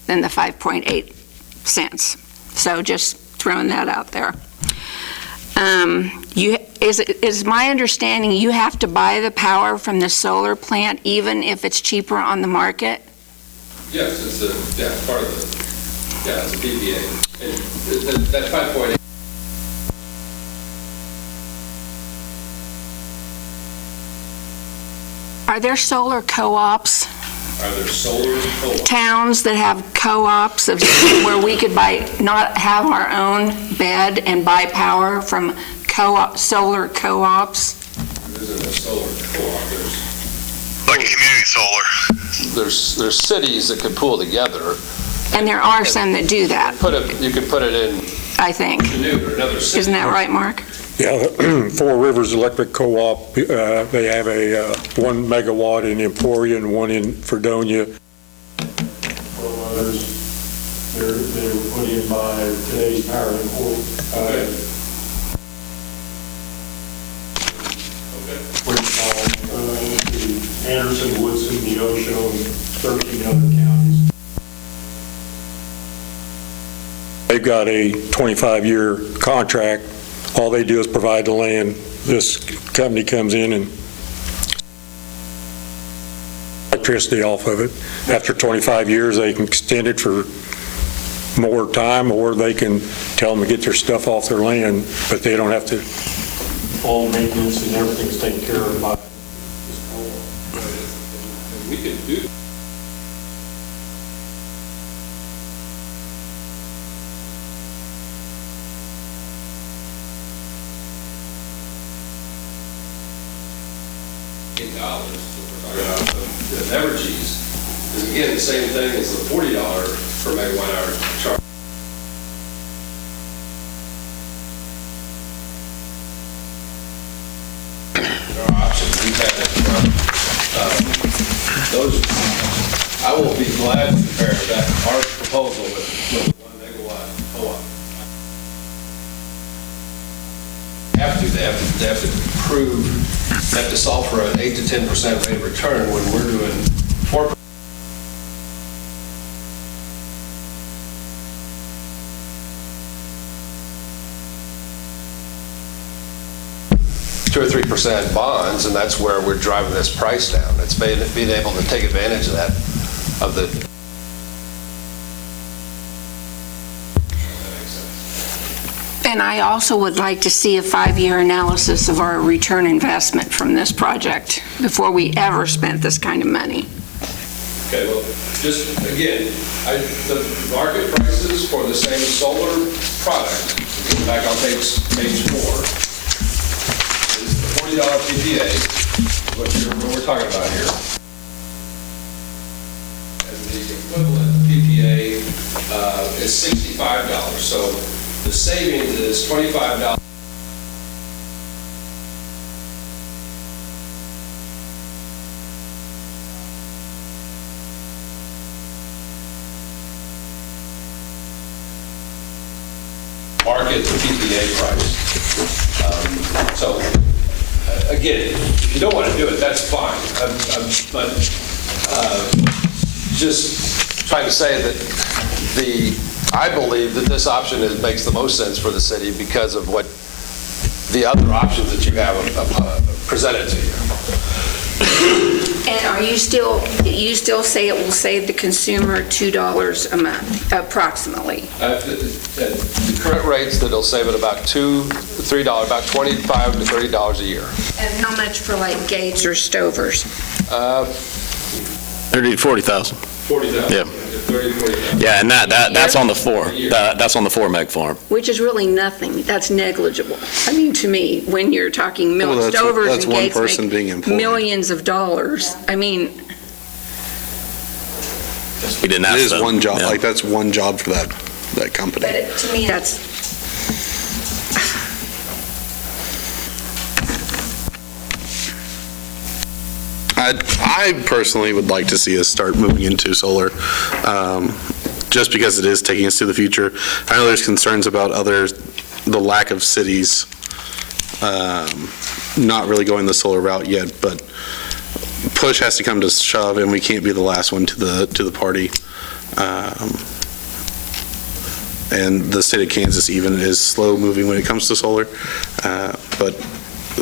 than the 5.8 cents. So just throwing that out there. Is my understanding you have to buy the power from the solar plant even if it's cheaper on the market? Yes, it's part of it's a PPA. And that 5.8. Are there solar co-ops? Are there solar co-ops? Towns that have co-ops of where we could not have our own bed and buy power from solar co-ops? There isn't a solar co-op. There's like community solar. There's cities that could pull together. And there are some that do that. You could put it in. I think. Isn't that right, Mark? Yeah, Four Rivers Electric Co-op, they have a 1 megawatt in Emporia and one in Fredonia. Others, they were put in by today's power import. Anderson, Woodson, Neosho, and 13 other counties. They've got a 25-year contract. All they do is provide the land. This company comes in and electricity off of it. After 25 years, they can extend it for more time, or they can tell them to get their stuff off their land, but they don't have to. All maintenance and everything's taken care of by this co-op. We could do. The Evergy's is again the same thing as the $40 per megawatt hour charge. There are options. We've had that from those. I will be glad to compare that our proposal with 1 megawatt co-op. They have to prove, they have to solve for an 8 to 10% rate of return when we're doing 4%. Two or 3% bonds, and that's where we're driving this price down. It's being able to take advantage of that, of the. And I also would like to see a 5-year analysis of our return investment from this project before we ever spent this kind of money. Okay, well, just again, the market prices for the same solar product, back on page 4, is the $40 PPA, what we're talking about here. And the equivalent PPA is $65. So the savings is $25. market PPA price. So, again, if you don't want to do it, that's fine. But just trying to say that I believe that this option makes the most sense for the city because of what the other options that you have presented to you. And are you still say it will save the consumer $2 a month, approximately? The current rates, that it'll save it about $3, about $25 to $30 a year. And how much for like gates or stovers? 40,000. 40,000. Yeah. 30, 40,000. Yeah, and that's on the 4. That's on the 4 meg farm. Which is really nothing. That's negligible. I mean, to me, when you're talking stovers that's and one gates person being make employed. millions of dollars. I mean, We didn't ask It is them. one job, Yeah. like, that's one job for that company. but to me, that's, I personally would like to see us start moving into solar, just because it is taking us to the future. I know there's concerns about the lack of cities not really going the solar route yet, but push has to come to shove, and we can't be the last one to the party. And the state of Kansas even is slow moving when it comes to solar, but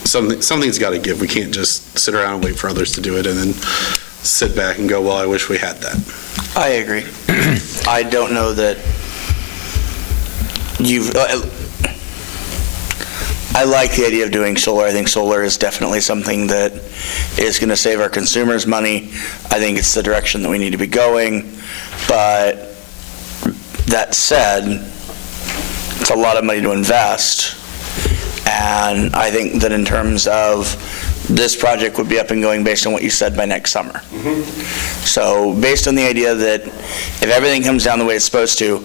something's got to give. We can't just sit around and wait for others to do it and then sit back and go, well, I wish we had that. I agree. I don't know that I like the idea of doing solar. I think solar is definitely something that is going to save our consumers money. I think it's the direction that we need to be going. But that said, it's a lot of money to invest. And I think that in terms of this project would be up and going based on what you said by next summer. Mm-hmm. So based on the idea that if everything comes down the way it's supposed to,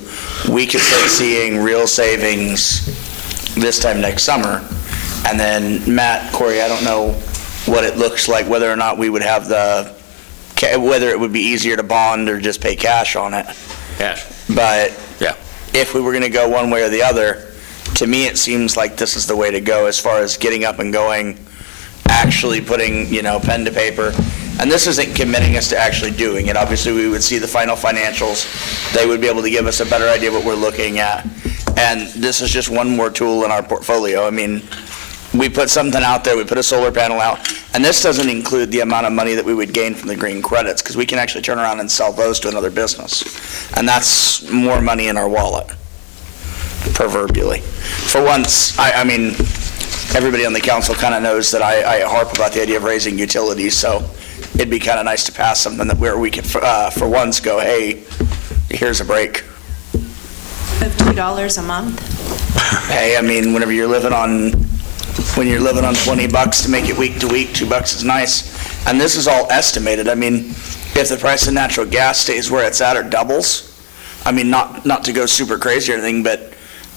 we could start seeing real savings this time next summer. And then Matt, Corey, I don't know what it looks like, whether or not we would have whether it would be easier to bond or just pay cash on it. Cash. But Yeah. if we were going to go one way or the other, to me, it seems like this is the way to go as far as getting up and going, actually putting, pen to paper. And this isn't committing us to actually doing it. Obviously, we would see the final financials. They would be able to give us a better idea of what we're looking at. And this is just one more tool in our portfolio. I mean, we put something out there, we put a solar panel out, and this doesn't include the amount of money that we would gain from the green credits, because we can actually turn around and sell those to another business. And that's more money in our wallet, proverbially. For once, I mean, everybody on the council kind of knows that I harp about the idea of raising utilities, so it'd be kind of nice to pass something where we could, for once, go, hey, here's a break. Of $2 a month? Hey, I mean, when you're living on $20 to make it week to week, $2 is nice. And this is all estimated. I mean, if the price of natural gas stays where it's at or doubles, I mean, not to go super crazy or anything, but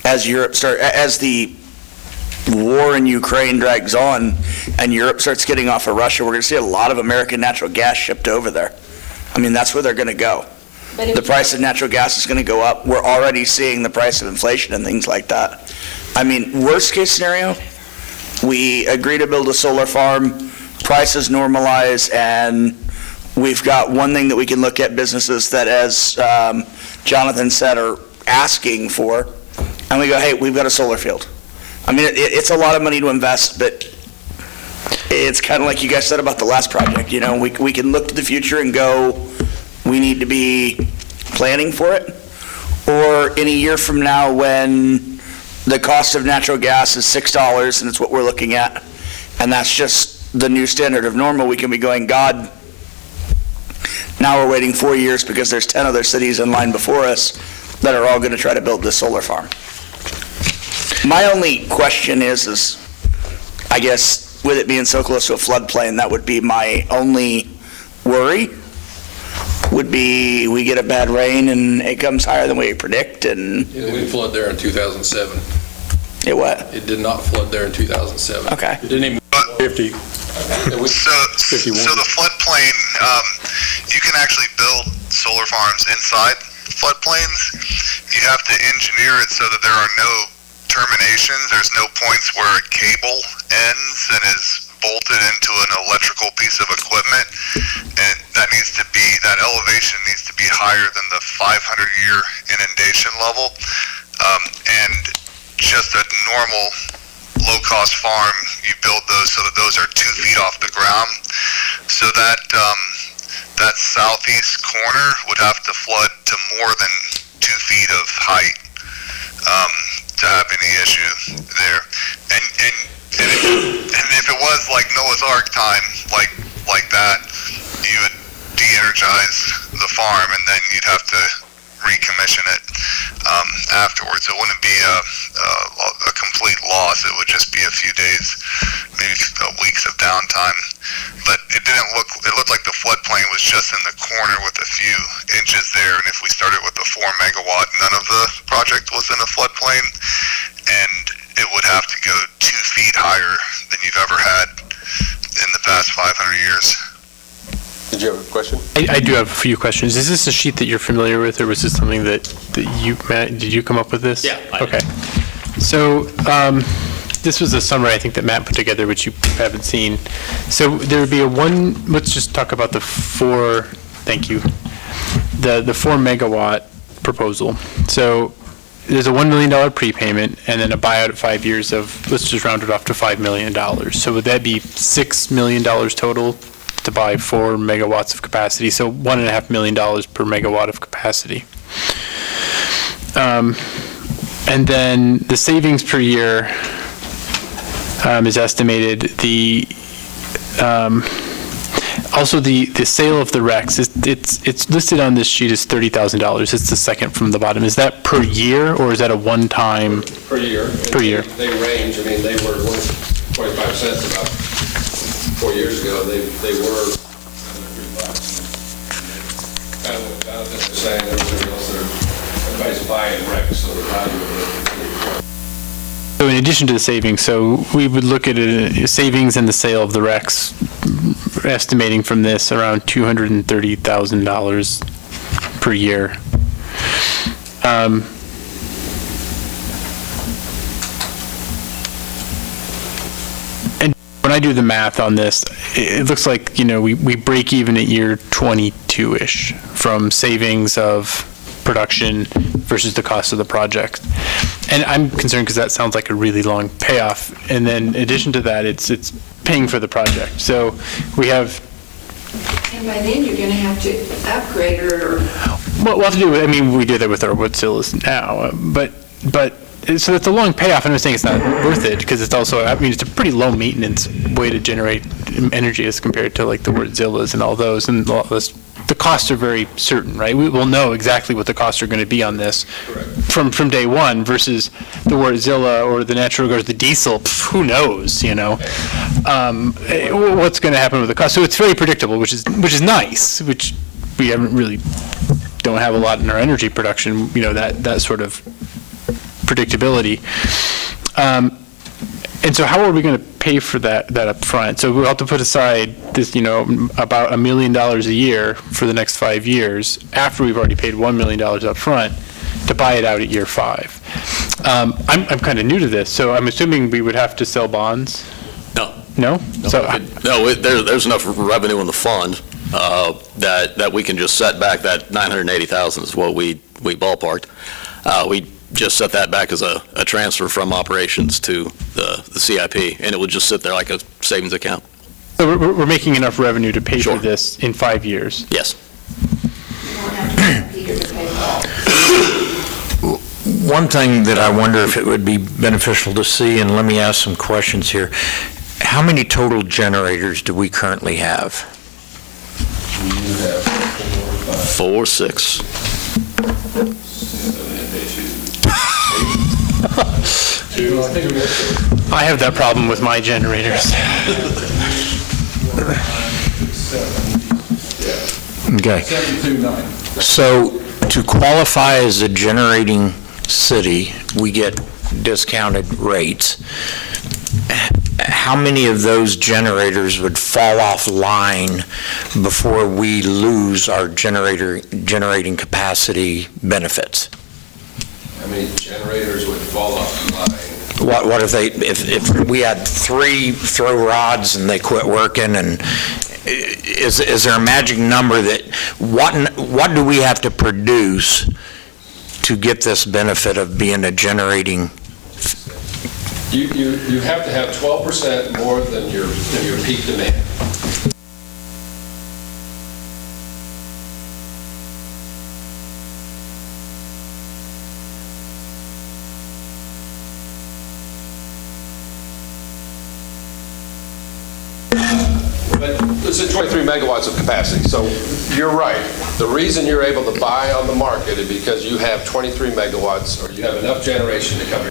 as the war in Ukraine drags on and Europe starts getting off of Russia, we're going to see a lot of American natural gas shipped over there. I mean, that's where they're going to go. The price of natural gas is going to go up. We're already seeing the price of inflation and things like that. I mean, worst case scenario, we agree to build a solar farm, prices normalize, and we've got one thing that we can look at businesses that, as Jonathan said, are asking for, and we go, hey, we've got a solar field. I mean, it's a lot of money to invest, but it's kind of like you guys said about the last project. We can look to the future and go, we need to be planning for it. Or in a year from now, when the cost of natural gas is $6 and it's what we're looking at, and that's just the new standard of normal, we can be going, God, now we're waiting 4 years because there's 10 other cities in line before us that are all going to try to build this solar farm. My only question is I guess with it being so close to a floodplain, that would be my only worry, would be we get a bad rain and it comes higher than we predict. And It didn't flood there in 2007. It what? It did not flood there in 2007. Okay. It didn't even 50. So the floodplain, you can actually build solar farms inside floodplains. You have to engineer it so that there are no terminations. There's no points where a cable ends and is bolted into an electrical piece of equipment, and that elevation needs to be higher than the 500-year inundation level. And just a normal low-cost farm, you build those so that those are 2 feet off the ground. So that that southeast corner would have to flood to more than 2 feet of height to have any issue there. And if it was like Noah's Ark time, like that, you would de-energize the farm, and then you'd have to recommission it afterwards. It wouldn't be a complete loss. It would just be a few days, maybe weeks of downtime. But it looked like the floodplain was just in the corner with a few inches there. And if we started with the 4 megawatt, none of the project was in a floodplain. And it would have to go 2 feet higher than you've ever had in the past 500 years. Did you have a question? I do have a few questions. Is this a sheet that you're familiar with, or was this something that you, Matt, did you come up with this? Yeah. Okay. So this was a summary, I think, that Matt put together, which you haven't seen. So there would be let's just talk about the 4 megawatt proposal. So there's a $1 million prepayment and then a buyout at 5 years of, let's just round it off to $5 million. So would that be $6 million total to buy 4 megawatts of capacity? So $1.5 million per megawatt of capacity. And then the savings per year is estimated. Also, the sale of the RECs, it's listed on this sheet as $30,000. It's the second from the bottom. Is that per year, or is that a one-time? Per year. Per year. They range. I mean, they were worth 25 cents about 4 years ago. They were $3. Kind of what Jonathan was saying, everybody else, everybody's buying RECs, so the value of it. So in addition to the savings, so we would look at a savings and the sale of the RECs, estimating from this around $230,000 per year. And when I do the math on this, it looks like, we break even at year 22-ish from savings of production versus the cost of the project. And I'm concerned because that sounds like a really long payoff. And then in addition to that, it's paying for the project. So we have... And by then, you're going to have to upgrade or... Well, we'll have to do it. I mean, we do that with our wood sills now. But so it's a long payoff. And I'm saying it's not worth it because it's also, I mean, it's a pretty low maintenance way to generate energy as compared to like the Wartzillas and all those and all this. The costs are very certain, right? We will know exactly what the costs are going to be on this from day one versus the Wartzilla or the natural gas, the diesel. Who knows, what's going to happen with the cost. So it's very predictable, which is nice, which we don't have a lot in our energy production, that sort of predictability. And so how are we going to pay for that up front? So we'll have to put aside this, about $1 million a year for the next 5 years after we've already paid $1 million up front to buy it out at year 5. I'm kind of new to this, so I'm assuming we would have to sell bonds? No. No? There's enough revenue in the fund that we can just set back. That $980,000 is what we ballparked. We just set that back as a transfer from operations to the CIP, and it would just sit there like a savings account. So we're making enough revenue to pay for this in 5 years? Yes. One thing that I wonder if it would be beneficial to see, and let me ask some questions here. How many total generators do we currently have? 4, 6. I have that problem with my generators. Okay. So to qualify as a generating city, we get discounted rates. How many of those generators would fall offline before we lose our generating capacity benefits? how many generators would fall off the line? What if we had 3 throw rods and they quit working, and is there a magic number that, what do we have to produce to get this benefit of being a generating? You have to have 12% more than your peak demand. But it's at 23 megawatts of capacity, so you're right. The reason you're able to buy on the market is because you have 23 megawatts, or you have enough generation to cover.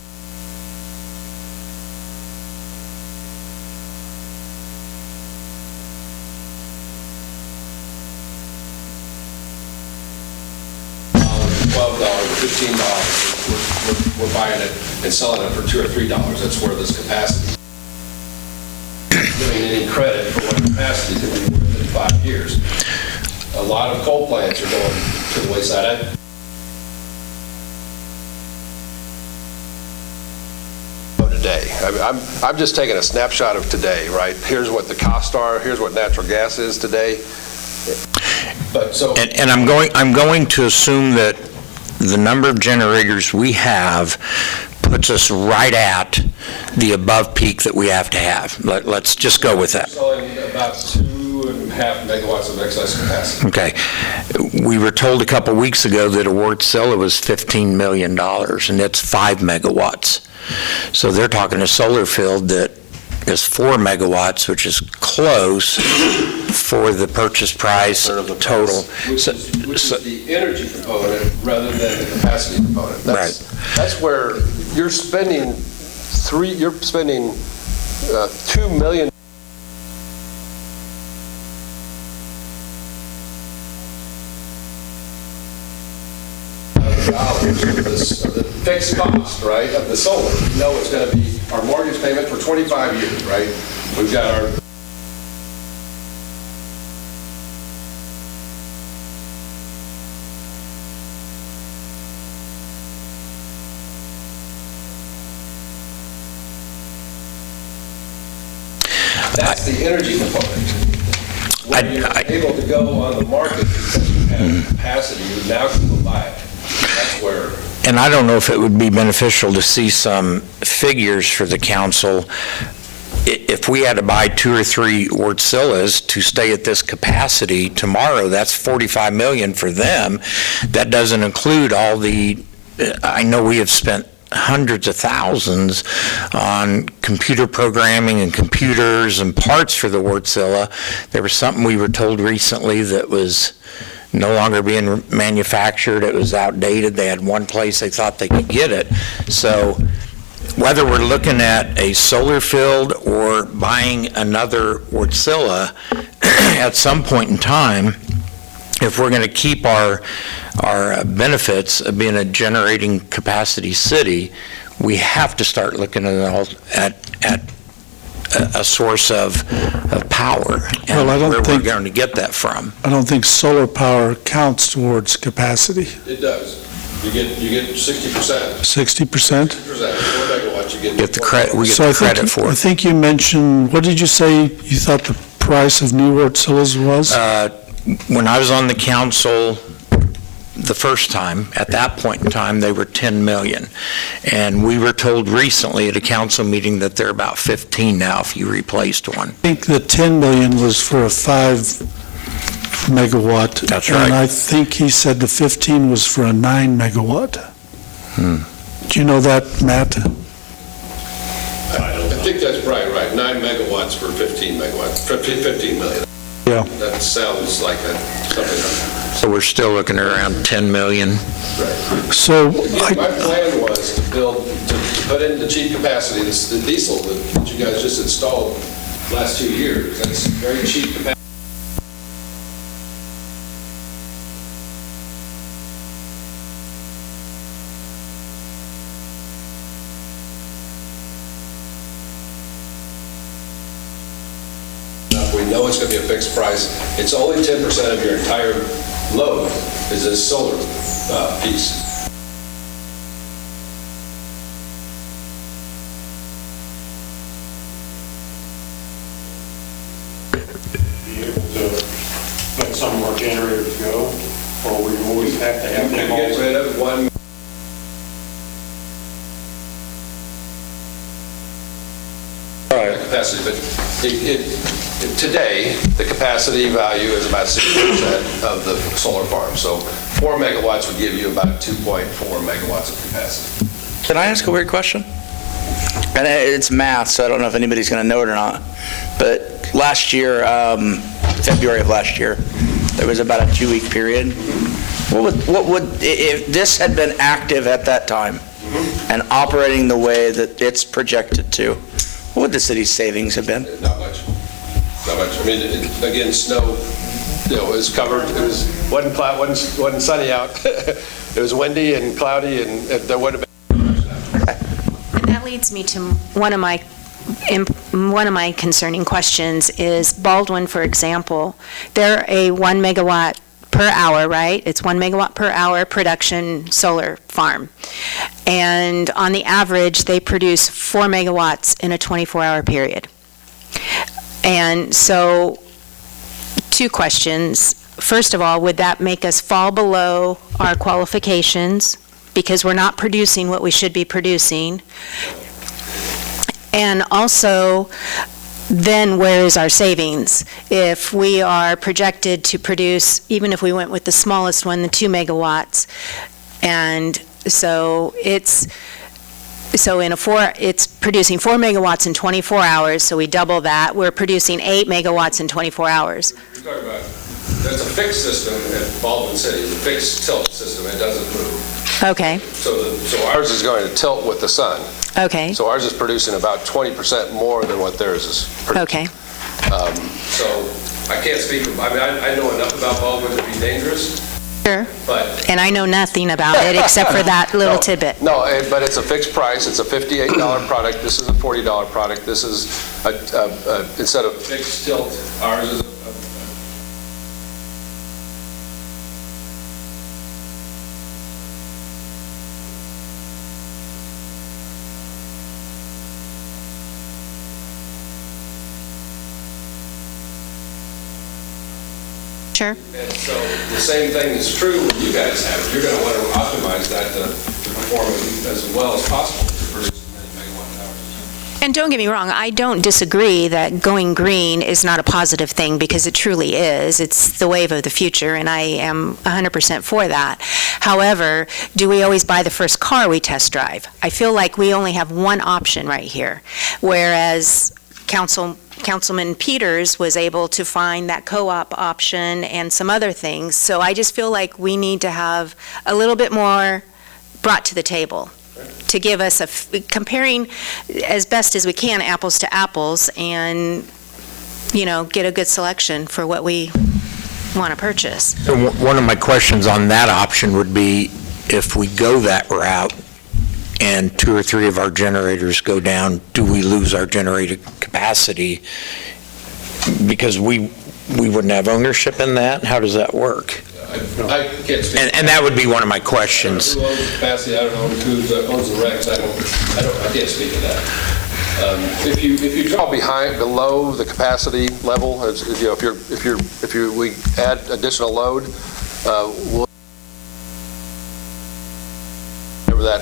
$12 or $15, we're buying it and selling it for $2 or $3. That's where this capacity. Giving any credit for what capacity could be worth in 5 years. A lot of coal plants are going to the wayside. Today, I'm just taking a snapshot of today, right? Here's what the costs are. Here's what natural gas is today. But so, and I'm going to assume that the number of generators we have puts us right at the above peak that we have to have. Let's just go with that. Selling about 2.5 megawatts of excess capacity. Okay. We were told a couple weeks ago that a Wärtsilä was $15 million, and it's 5 megawatts. So they're talking a solar field that is 4 megawatts, which is close for the purchase price total. Which is the energy component rather than the capacity component. That's where you're spending $2 million. Of the fixed cost, right, of the solar. You know it's going to be our mortgage payment for 25 years, right? We've got our that's the energy component. When you're able to go on the market because you have capacity, you now can go buy it. That's where. And I don't know if it would be beneficial to see some figures for the council. If we had to buy 2 or 3 Wärtsiläs to stay at this capacity tomorrow, that's $45 million for them. That doesn't include all the, I know we have spent hundreds of thousands on computer programming and computers and parts for the Wärtsilä. There was something we were told recently that was no longer being manufactured. It was outdated. They had one place they thought they could get it. So whether we're looking at a solar field or buying another Wärtsilä, at some point in time, if we're going to keep our benefits of being a generating capacity city, we have to start looking at a source of power, and where we're going to get that from. I don't think solar power counts towards capacity. It does. You get 60%. 60%? 4 megawatts, you get the credit. We get So the credit for I it. think you mentioned, what did you say you thought the price of new Wärtsiläs was? When I was on the council the first time, at that point in time, they were 10 million. And we were told recently at a council meeting that they're about 15 now if you replaced one. I think the 10 million was for a 5 megawatt. That's right. And I think he said the 15 was for a 9 megawatt. Do you know that, Matt? I think that's right. 9 megawatts for 15 megawatts, 15 million. Yeah. That sounds like something. So we're still looking at around 10 million. Right. So my plan was to put in the cheap capacity, the diesel that you guys just installed last 2 years. That's very cheap capacity. We know it's going to be a fixed price. It's only 10% of your entire load is this solar piece. some of our generators go, or we always have to have them all? Get rid of one. Capacity, but today, the capacity value is about 60% of the solar farm. So 4 megawatts would give you about 2.4 megawatts of capacity. Can I ask a weird question? And it's math, so I don't know if anybody's going to know it or not. But last year, February of last year, there was about a 2-week period. What would, if this had been active at that time and operating the way that it's projected to, what would the city's savings have been? Not much. Not much. I mean, again, snow, is covered. It wasn't sunny out. It was windy and cloudy, and there would have been. And that leads me to one of my concerning questions is Baldwin, for example. They're a 1 megawatt per hour, right? It's 1 megawatt per hour production solar farm. And on the average, they produce 4 megawatts in a 24-hour period. And so, 2 questions. First of all, would that make us fall below our qualifications because we're not producing what we should be producing? And also, then where is our savings? If we are projected to produce, even if we went with the smallest one, the 2 megawatts, and so it's producing 4 megawatts in 24 hours, so we double that. We're producing 8 megawatts in 24 hours. You're talking about, that's a fixed system at Baldwin City. It's a fixed tilt system. It doesn't move. Okay. So ours is going to tilt with the sun. Okay. So ours is producing about 20% more than what theirs is producing. Okay. So I can't speak, I know enough about Baldwin to be dangerous. Sure. But. And I know nothing about it except for that little tidbit. No, but it's a fixed price. It's a $58 product. This is a $40 product. This is, instead of. Fixed tilt, ours is Sure. And so the same thing is true when you guys have it. You're going to want to optimize that to perform as well as possible to produce as many megawatt hours. And don't get me wrong, I don't disagree that going green is not a positive thing because it truly is. It's the wave of the future, and I am 100% for that. However, do we always buy the first car we test drive? I feel like we only have one option right here, whereas Councilman Peters was able to find that co-op option and some other things. So I just feel like we need to have a little bit more brought to the table to give us comparing as best as we can apples to apples and, get a good selection for what we want to purchase. So one of my questions on that option would be if we go that route and 2 or 3 of our generators go down, do we lose our generator capacity? Because we wouldn't have ownership in that? How does that work? I can't speak. And that would be one of my questions. Who owns the capacity? I don't know who owns the recs. I can't speak to that. If you drop below the capacity level, we add additional load, whatever that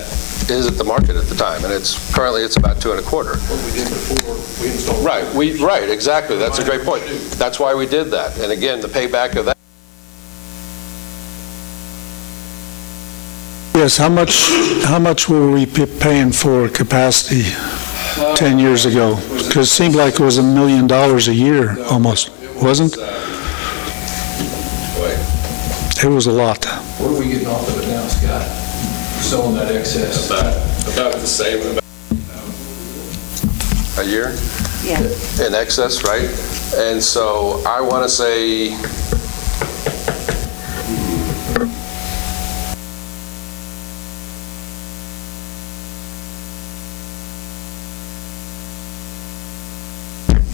is at the market at the time, and currently it's about 2 1/4. What we did before we installed. Right, exactly. That's a great point. That's why we did that. And again, the payback of that. Yes, how much were we paying for capacity 10 years ago? Because it seemed like it was $1 million a year, almost, wasn't? It was a lot. What are we getting off of it now, Scott? Selling that excess? About the same. A year? Yeah. In excess, right? And so I want to say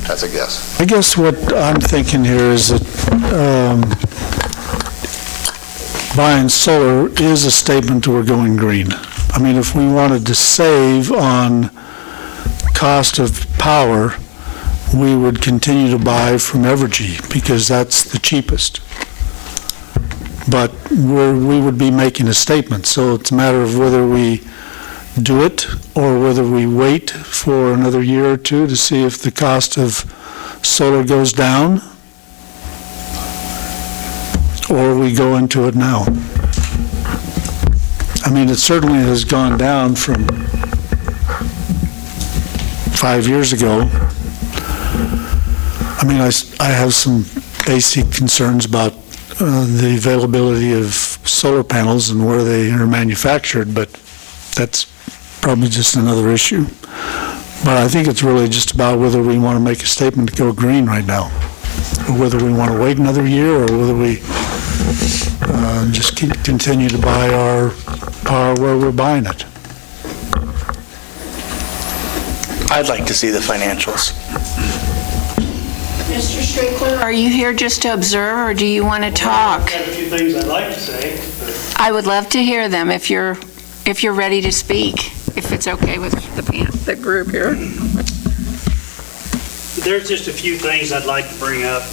that's a guess. I guess what I'm thinking here is that buying solar is a statement that we're going green. I mean, if we wanted to save on cost of power, we would continue to buy from Evergy because that's the cheapest. but we would be making a statement. So it's a matter of whether we do it or whether we wait for another year or two to see if the cost of solar goes down, or we go into it now. I mean, it certainly has gone down from 5 years ago. I mean, I have some basic concerns about the availability of solar panels and where they are manufactured, but that's probably just another issue. But I think it's really just about whether we want to make a statement to go green right now, or whether we want to wait another year, or whether we just continue to buy our power where we're buying it. I'd like to see the financials. Mr. Strickler, are you here just to observe, or do you want to talk? I have a few things I'd like to say. I would love to hear them if you're ready to speak, if it's okay with the group here. There's just a few things I'd like to bring up.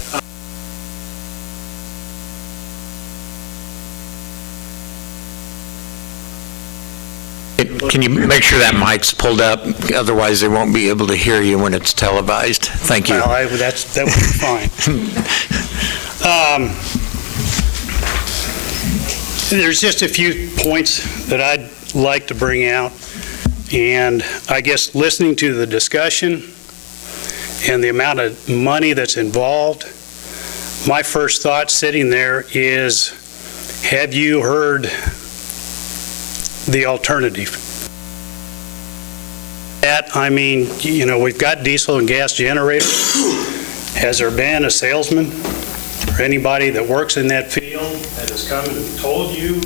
Can you make sure that mic's pulled up? Otherwise, they won't be able to hear you when it's televised. Thank you. Well, that would be fine. There's just a few points that I'd like to bring out. And I guess listening to the discussion and the amount of money that's involved, my first thought sitting there is, have you heard the alternative? That, I mean, you know, we've got diesel and gas generators. Has there been a salesman or anybody that works in that field that has come and told you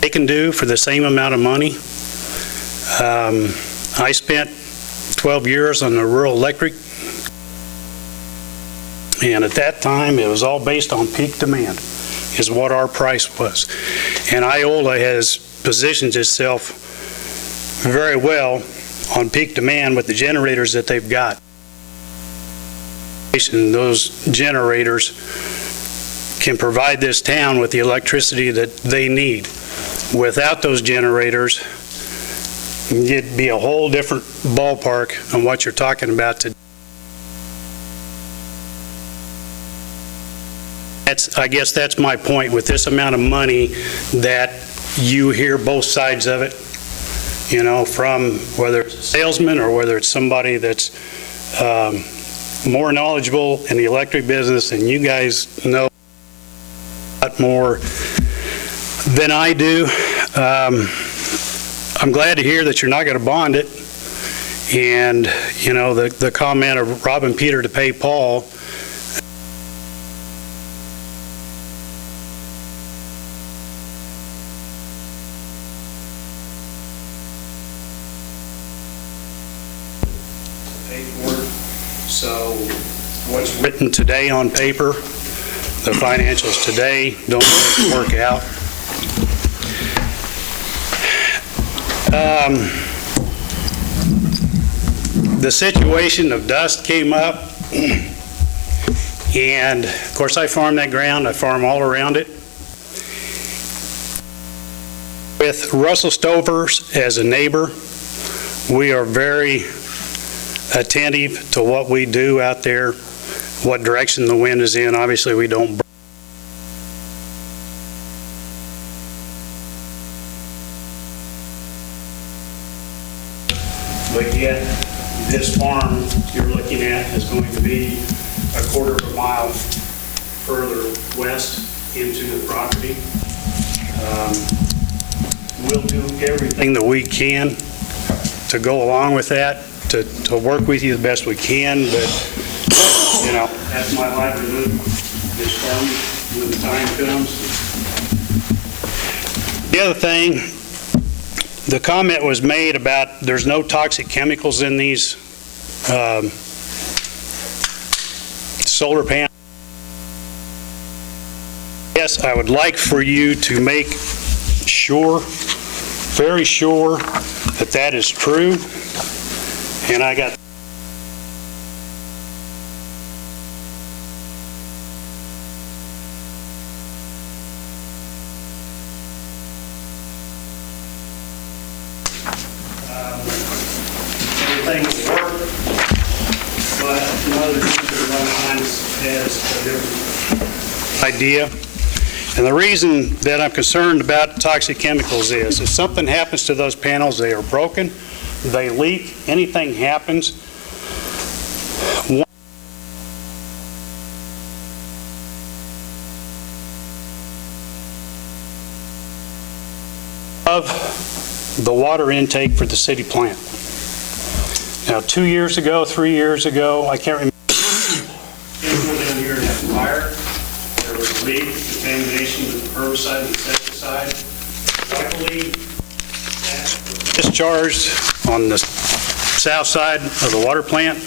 they can do for the same amount of money? I spent 12 years on the rural electric, and at that time it was all based on peak demand is what our price was. And Iola has positioned itself very well on peak demand with the generators that they've got. And those generators can provide this town with the electricity that they need. Without those generators, it'd be a whole different ballpark on what you're talking about today. I guess that's my point with this amount of money, that you hear both sides of it, you know, from whether it's a salesman or whether it's somebody that's more knowledgeable in the electric business, and you guys know a lot more than I do. I'm glad to hear that you're not going to bond it. And, you know, the comment of robbing Peter to pay Paul, so what's written today on paper, the financials today don't work out. The situation of dust came up, and of course I farm that ground, I farm all around it. With Russell Stovers as a neighbor, we are very attentive to what we do out there, what direction the wind is in. Obviously we don't. But yet, this farm you're looking at is going to be a quarter of a mile further west into the property. We'll do everything that we can to go along with that, to work with you the best we can, but, you know, that's my livelihood, this farm, when the time comes. The other thing, the comment was made about there's no toxic chemicals in these solar panels. Yes, I would like for you to make sure, very sure, that that is true. And I got everything will work, but another teacher sometimes has a different idea. And the reason that I'm concerned about toxic chemicals is if something happens to those panels, they are broken, they leak, anything happens, of the water intake for the city plant. Now, 2 years ago, 3 years ago, I can't remember, down here had a fire. There was a leak, contamination with herbicide and insecticide. Luckily, that was discharged on the south side of the water plant,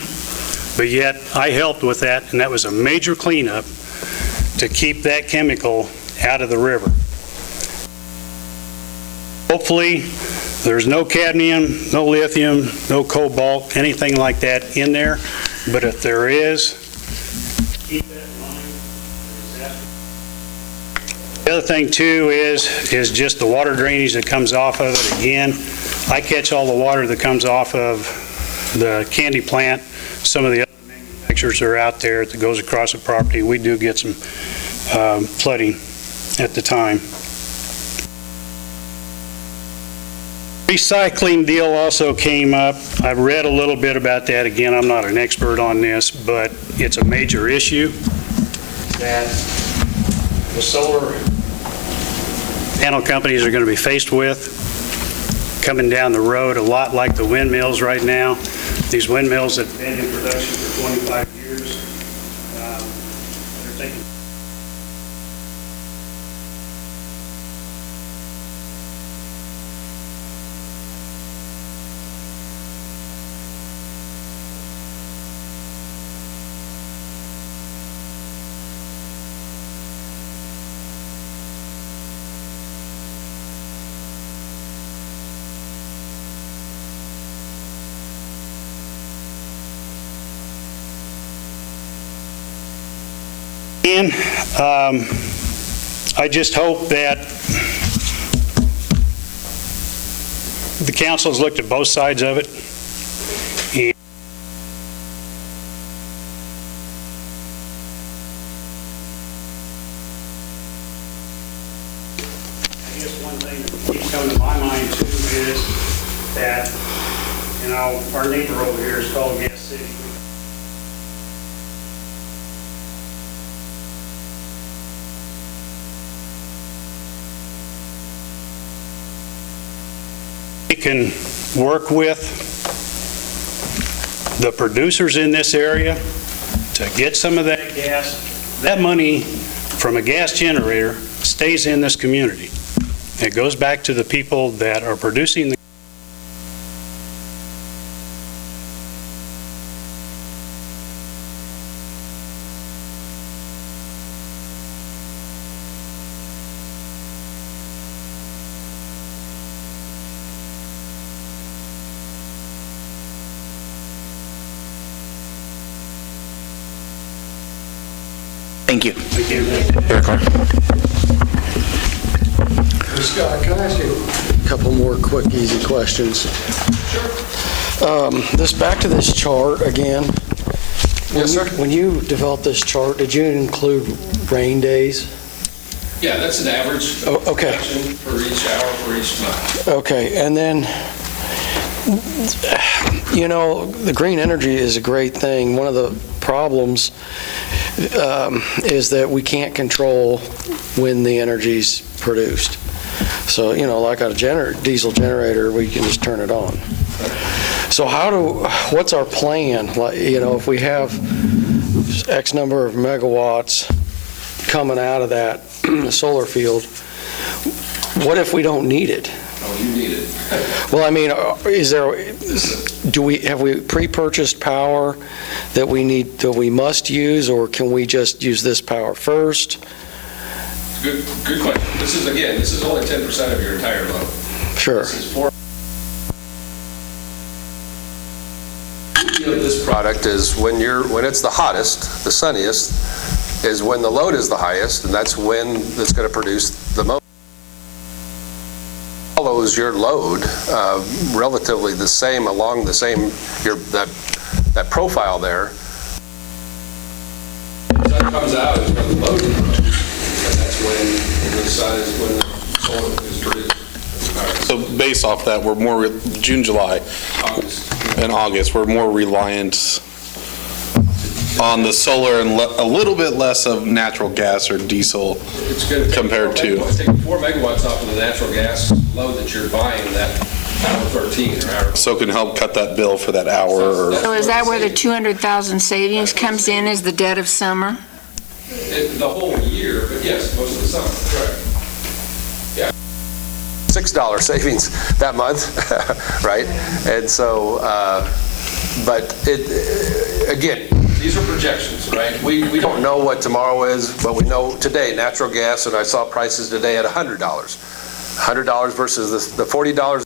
but yet I helped with that, and that was a major cleanup to keep that chemical out of the river. Hopefully, there's no cadmium, no lithium, no cobalt, anything like that in there, but if there is, keep that in mind. The other thing too is just the water drainage that comes off of it. Again, I catch all the water that comes off of the candy plant. Some of the other manufacturers are out there that goes across the property. We do get some flooding at the time. Recycling deal also came up. I've read a little bit about that. Again, I'm not an expert on this, but it's a major issue that the solar panel companies are going to be faced with coming down the road, a lot like the windmills right now. These windmills that have been in production for 25 years, they're taking I just hope that the council has looked at both sides of it. And I guess one thing that keeps coming to my mind too is that, you know, our neighbor over here is called Gas City. We can work with the producers in this area to get some of that gas. That money from a gas generator stays in this community. It goes back to the people that are producing the Thank you. Thank you. Scott, can I ask you a couple more quick, easy questions? Back to this chart again. Yes, sir. When you developed this chart, did you include rain days? Yeah, that's an average okay. For each hour, for each month. Okay, and then, you know, the green energy is a great thing. One of the problems is that we can't control when the energy's produced. So, you know, like on a diesel generator, we can just turn it on. So what's our plan? Like, you know, if we have X number of megawatts coming out of that solar field, what if we don't need it? Oh, you need it. Well, I mean, have we pre-purchased power that we must use, or can we just use this power first? Good question. This is only 10% of your entire load. Sure. This is for this product is when it's the hottest, the sunniest, is when the load is the highest, and that's when it's going to produce the most. Follows shows your load relatively the same, along the same, that profile there. That comes out is when the load is low, and that's when the sun is, when the solar is produced. So based off that, we're more, June, July, and August, we're more reliant on the solar and a little bit less of natural gas or diesel compared to. It's taking 4 megawatts off of the natural gas load that you're buying in that hour 13 or hour. So it can help cut that bill for that hour. Or So is that where the 200,000 savings comes in, is the dead of summer? The whole year, but yes, most of the summer, correct. Yeah. $6 savings that month, right? And so, but again, these are projections, right? We don't know what tomorrow is, but we know today natural gas, and I saw prices today at $100. $100 versus the $40.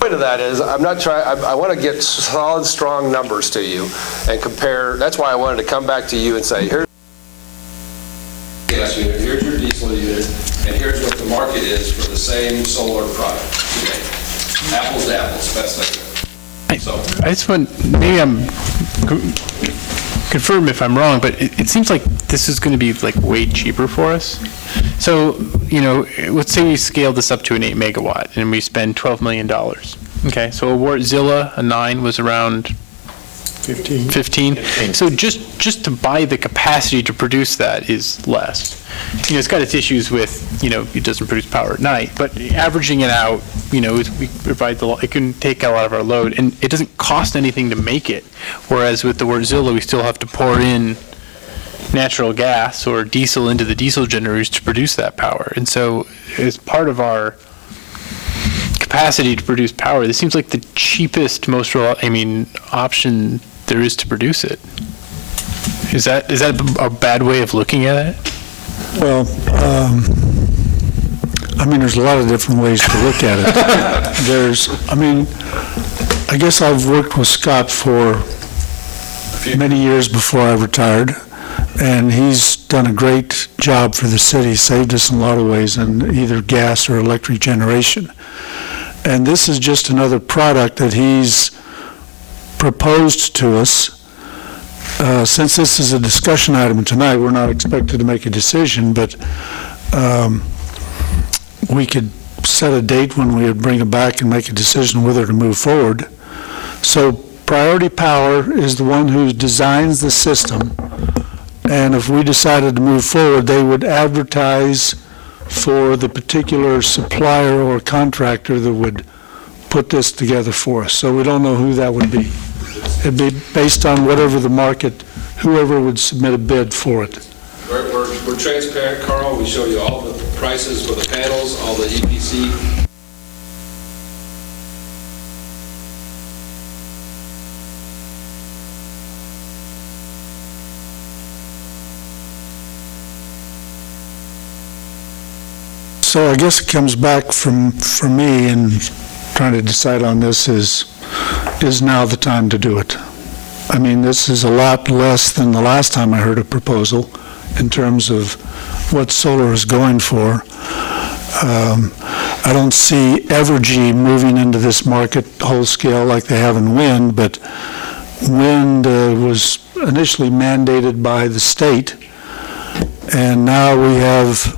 Point of that is, I'm not trying, I want to get solid, strong numbers to you and compare. That's why I wanted to come back to you and say, here's gas unit, here's your diesel unit, and here's what the market is for the same solar product today. Apples to apples, best I can. I just want, maybe confirm if I'm wrong, but it seems like this is going to be like way cheaper for us. So, let's say we scale this up to an 8 megawatt and we spend $12 million. Okay, so a Wartzilla, a 9, was around 15. So just to buy the capacity to produce that is less. It's got its issues with, it doesn't produce power at night, but averaging it out, we provide it can take a lot of our load, and it doesn't cost anything to make it. Whereas with the Wartzilla, we still have to pour in natural gas or diesel into the diesel generators to produce that power. And so as part of our capacity to produce power, this seems like the cheapest, most option there is to produce it. Is that a bad way of looking at it? Well, there's a lot of different ways to look at it. I guess I've worked with Scott for many years before I retired, and he's done a great job for the city, saved us in a lot of ways in either gas or electric generation. And this is just another product that he's proposed to us. Since this is a discussion item tonight, we're not expected to make a decision, but we could set a date when we would bring it back and make a decision whether to move forward. So Priority Power is the one who designs the system, and if we decided to move forward, they would advertise for the particular supplier or contractor that would put this together for us. So we don't know who that would be. It'd be based on whatever the market, whoever would submit a bid for it. We're transparent, Carl. We show you all the prices for the panels, all the EPC. So I guess it comes back for me in trying to decide on this is now the time to do it. This is a lot less than the last time I heard a proposal in terms of what solar is going for. I don't see Evergy moving into this market whole scale like they have in wind, but wind was initially mandated by the state, and now we have,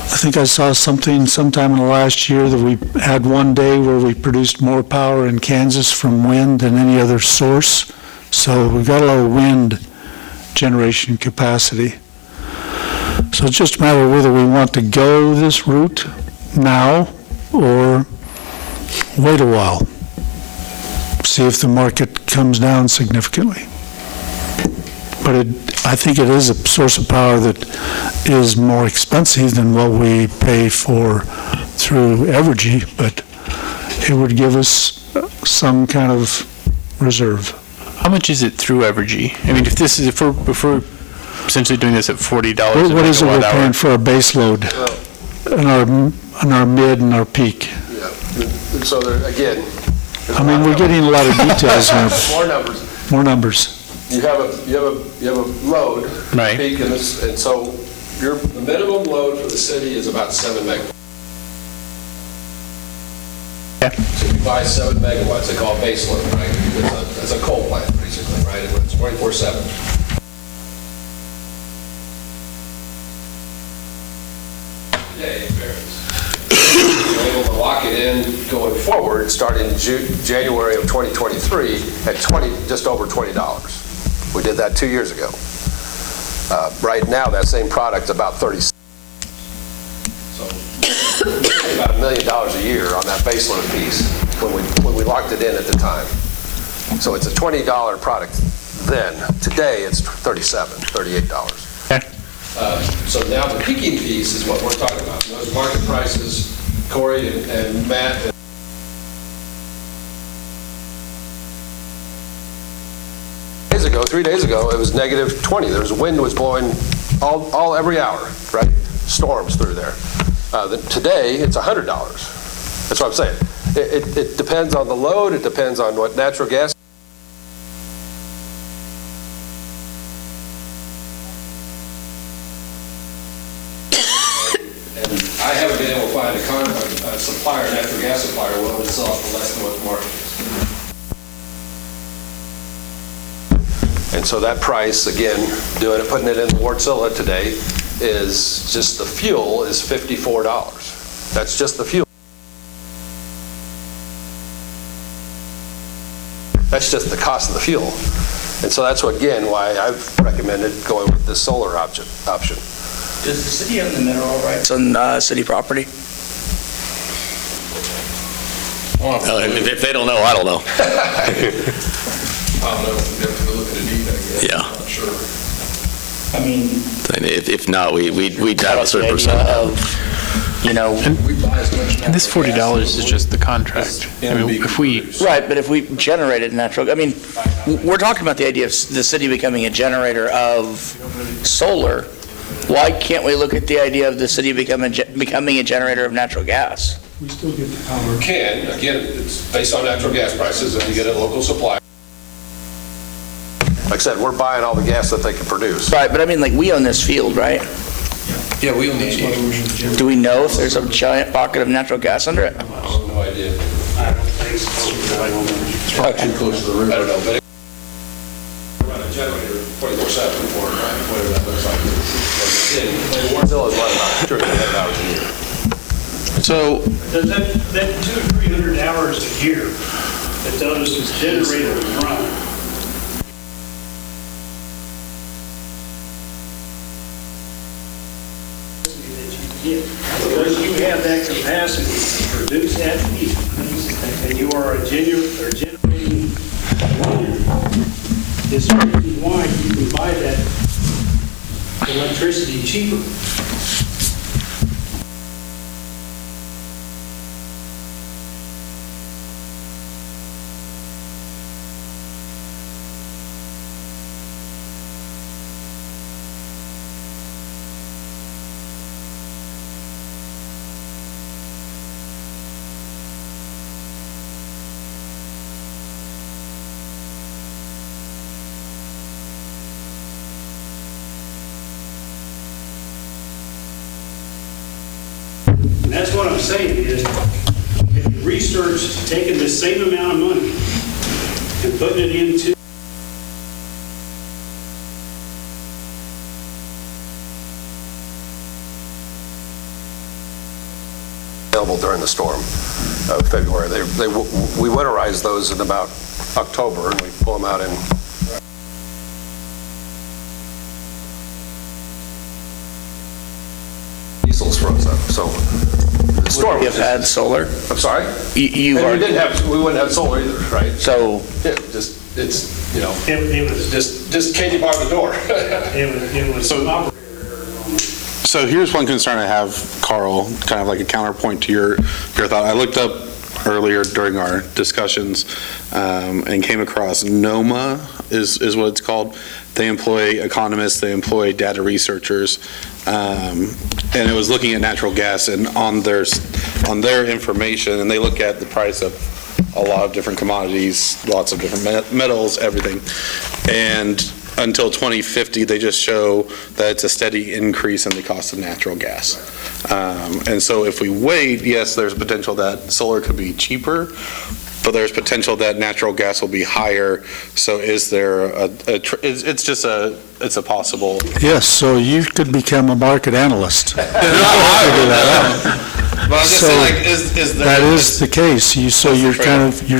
I think I saw something sometime in the last year that we had one day where we produced more power in Kansas from wind than any other source. So we've got a lot of wind generation capacity. So it's just a matter of whether we want to go this route now or wait a while, see if the market comes down significantly. But I think it is a source of power that is more expensive than what we pay for through Evergy, but it would give us some kind of reserve. How much is it through Evergy? If we're essentially doing this at $40 a megawatt hour. What is it we're paying for our base load, and our mid and our peak? Yeah. So again, we're getting a lot of details here. More numbers. More numbers. you have a load Right. peak, and so the minimum load for the city is about 7 megawatts. So you buy 7 megawatts, they call it base load, right? It's a coal plant, basically, right? It runs 24/7. Today, it varies. You're able to lock it in going forward, starting January of 2023 at just over $20. We did that 2 years ago. Right now, that same product's about $30. So about $1 million a year on that baseload piece when we locked it in at the time. So it's a $20 product then. Today, it's $38. So now the peaking piece is what we're talking about. Those market prices, Corey and Matt. 3 days ago, it was -20. There was wind was blowing every hour, right? Storms through there. Today, it's $100. That's what I'm saying. It depends on the load. It depends on what natural gas. And I haven't been able to find a supplier, natural gas supplier, willing to sell for less than what the market is. And so that price, again, putting it in Wartzilla today, is just the fuel is $54. That's just the fuel. That's just the cost of the fuel. And so that's why I've recommended going with this solar option. Does the city own the mineral rights on city property? If they don't know, I don't know. I don't know, we have to look at a deed, I guess. Yeah. I'm not sure. I mean, if not, we'd have a certain percent. And this $40 is just the contract. I mean, if we... right, but if we generated natural, I mean, we're talking about the idea of the city becoming a generator of solar. Why can't we look at the idea of the city becoming a generator of natural gas? We still get the power. Again, it's based on natural gas prices, and you get a local supply. Like I said, we're buying all the gas that they can produce. Right, but I mean, like, we own this field, right? Yeah, we own these ones. Do we know if there's a giant pocket of natural gas under it? I have no idea. I don't think so. It's probably too close to the river. I don't know, but run a generator 24/7 for it, right? Whatever that looks like. Warrenville is running about 200 hours a year. So that 200 or 300 hours a year that those generators run, because you have that capacity to produce that heat, and you are generating is the reason why you can buy that electricity cheaper. And that's what I'm saying is, if you research taking the same amount of money and putting it into available during the storm of February. We winterize those in about October, and we pull them out in diesel's froze up. So the storm. Would we have had solar? I'm sorry? We wouldn't have solar either, right? So it was just can't you bar the door? it was So here's one concern I have, Carl, kind of like a counterpoint to your thought. I looked up earlier during our discussions and came across NOMA is what it's called. They employ economists, they employ data researchers, and it was looking at natural gas and on their information, and they look at the price of a lot of different commodities, lots of different metals, everything. And until 2050, they just show that it's a steady increase in the cost of natural gas. And so if we wait, yes, there's potential that solar could be cheaper, but there's potential that natural gas will be higher. So is there it's a possible. Yes, so you could become a market analyst. Figure that out. But I'm just So saying, like, is there... That is the case. You're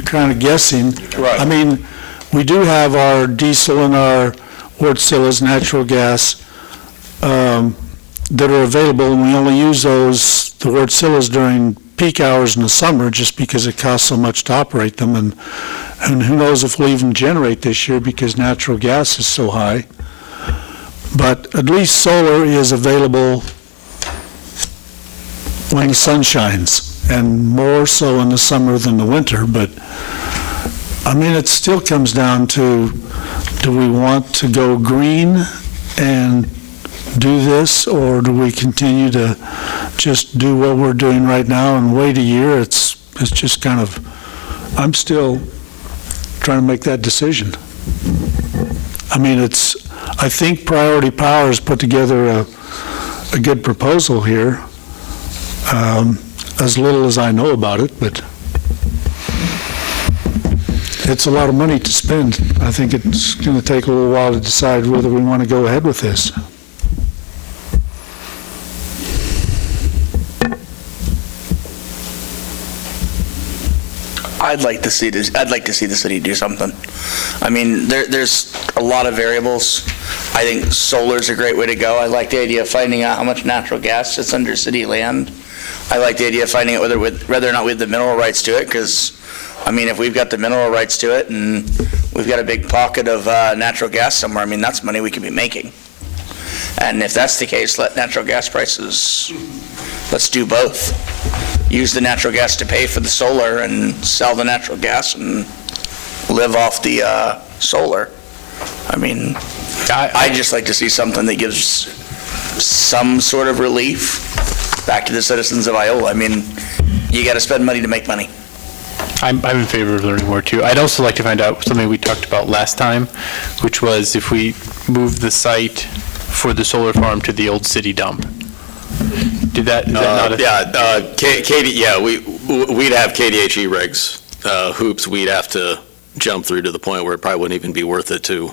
kind of guessing. Right. I mean, we do have our diesel and our Wärtsilä's natural gas that are available, and we only use those, the Wärtsilä's, during peak hours in the summer just because it costs so much to operate them, and who knows if we'll even generate this year because natural gas is so high. But at least solar is available when the sun shines, and more so in the summer than the winter. But I mean, it still comes down to, do we want to go green and do this, or do we continue to just do what we're doing right now and wait a year? It's just kind of, I'm still trying to make that decision. I mean, I think Priority Power has put together a good proposal here, as little as I know about it, but it's a lot of money to spend. I think it's going to take a little while to decide whether we want to go ahead with this. I'd like to see the city do something. I mean, there's a lot of variables. I think solar's a great way to go. I like the idea of finding out how much natural gas sits under city land. I like the idea of finding out whether or not we have the mineral rights to it, because, I mean, if we've got the mineral rights to it and we've got a big pocket of natural gas somewhere, I mean, that's money we could be making. And if that's the case, let natural gas prices, let's do both. Use the natural gas to pay for the solar and sell the natural gas and live off the solar. I mean, I'd just like to see something that gives some sort of relief back to the citizens of Iola. I mean, you got to spend money to make money. I'm in favor of learning more too. I'd also like to find out something we talked about last time, which was if we move the site for the solar farm to the old city dump. Is that not a... we'd have KDHE regs, hoops we'd have to jump through to the point where it probably wouldn't even be worth it to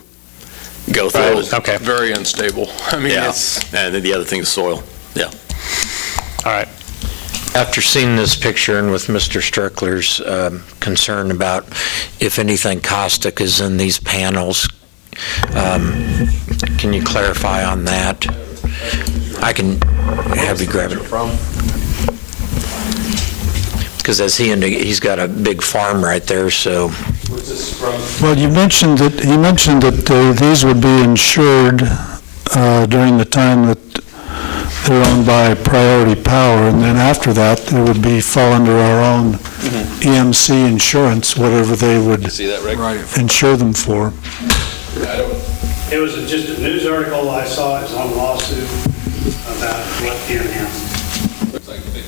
go through. Right. Okay. Very unstable. I mean, it's... And then the other thing is soil. Yeah. All right. After seeing this picture and with Mr. Strickler's concern about if anything caustic is in these panels, can you clarify on that? I can have you grab it. Because as he's got a big farm right there, so. Well, he mentioned that these would be insured during the time that they're owned by Priority Power, and then after that, they would fall under our own EMC insurance, whatever they would insure them for. It was just a news article I saw. It's on a lawsuit about what in him. Looks like a big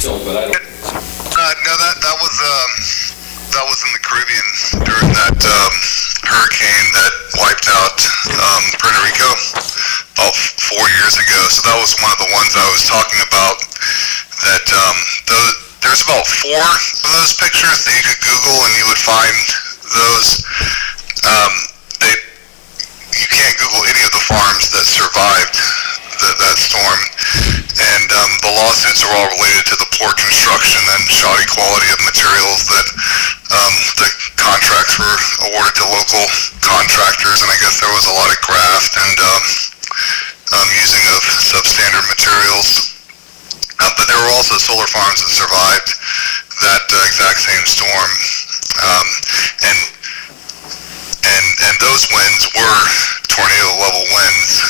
tilt, but I don't. No, that was in the Caribbean during that hurricane that wiped out Puerto Rico about 4 years ago. So that was one of the ones I was talking about. That there's about 4 of those pictures that you could Google and you would find those. You can't Google any of the farms that survived that storm, and the lawsuits are all related to the poor construction and shoddy quality of materials that the contracts were awarded to local contractors, and I guess there was a lot of graft and using of substandard materials. But there were also solar farms that survived that exact same storm, and those winds were tornado level winds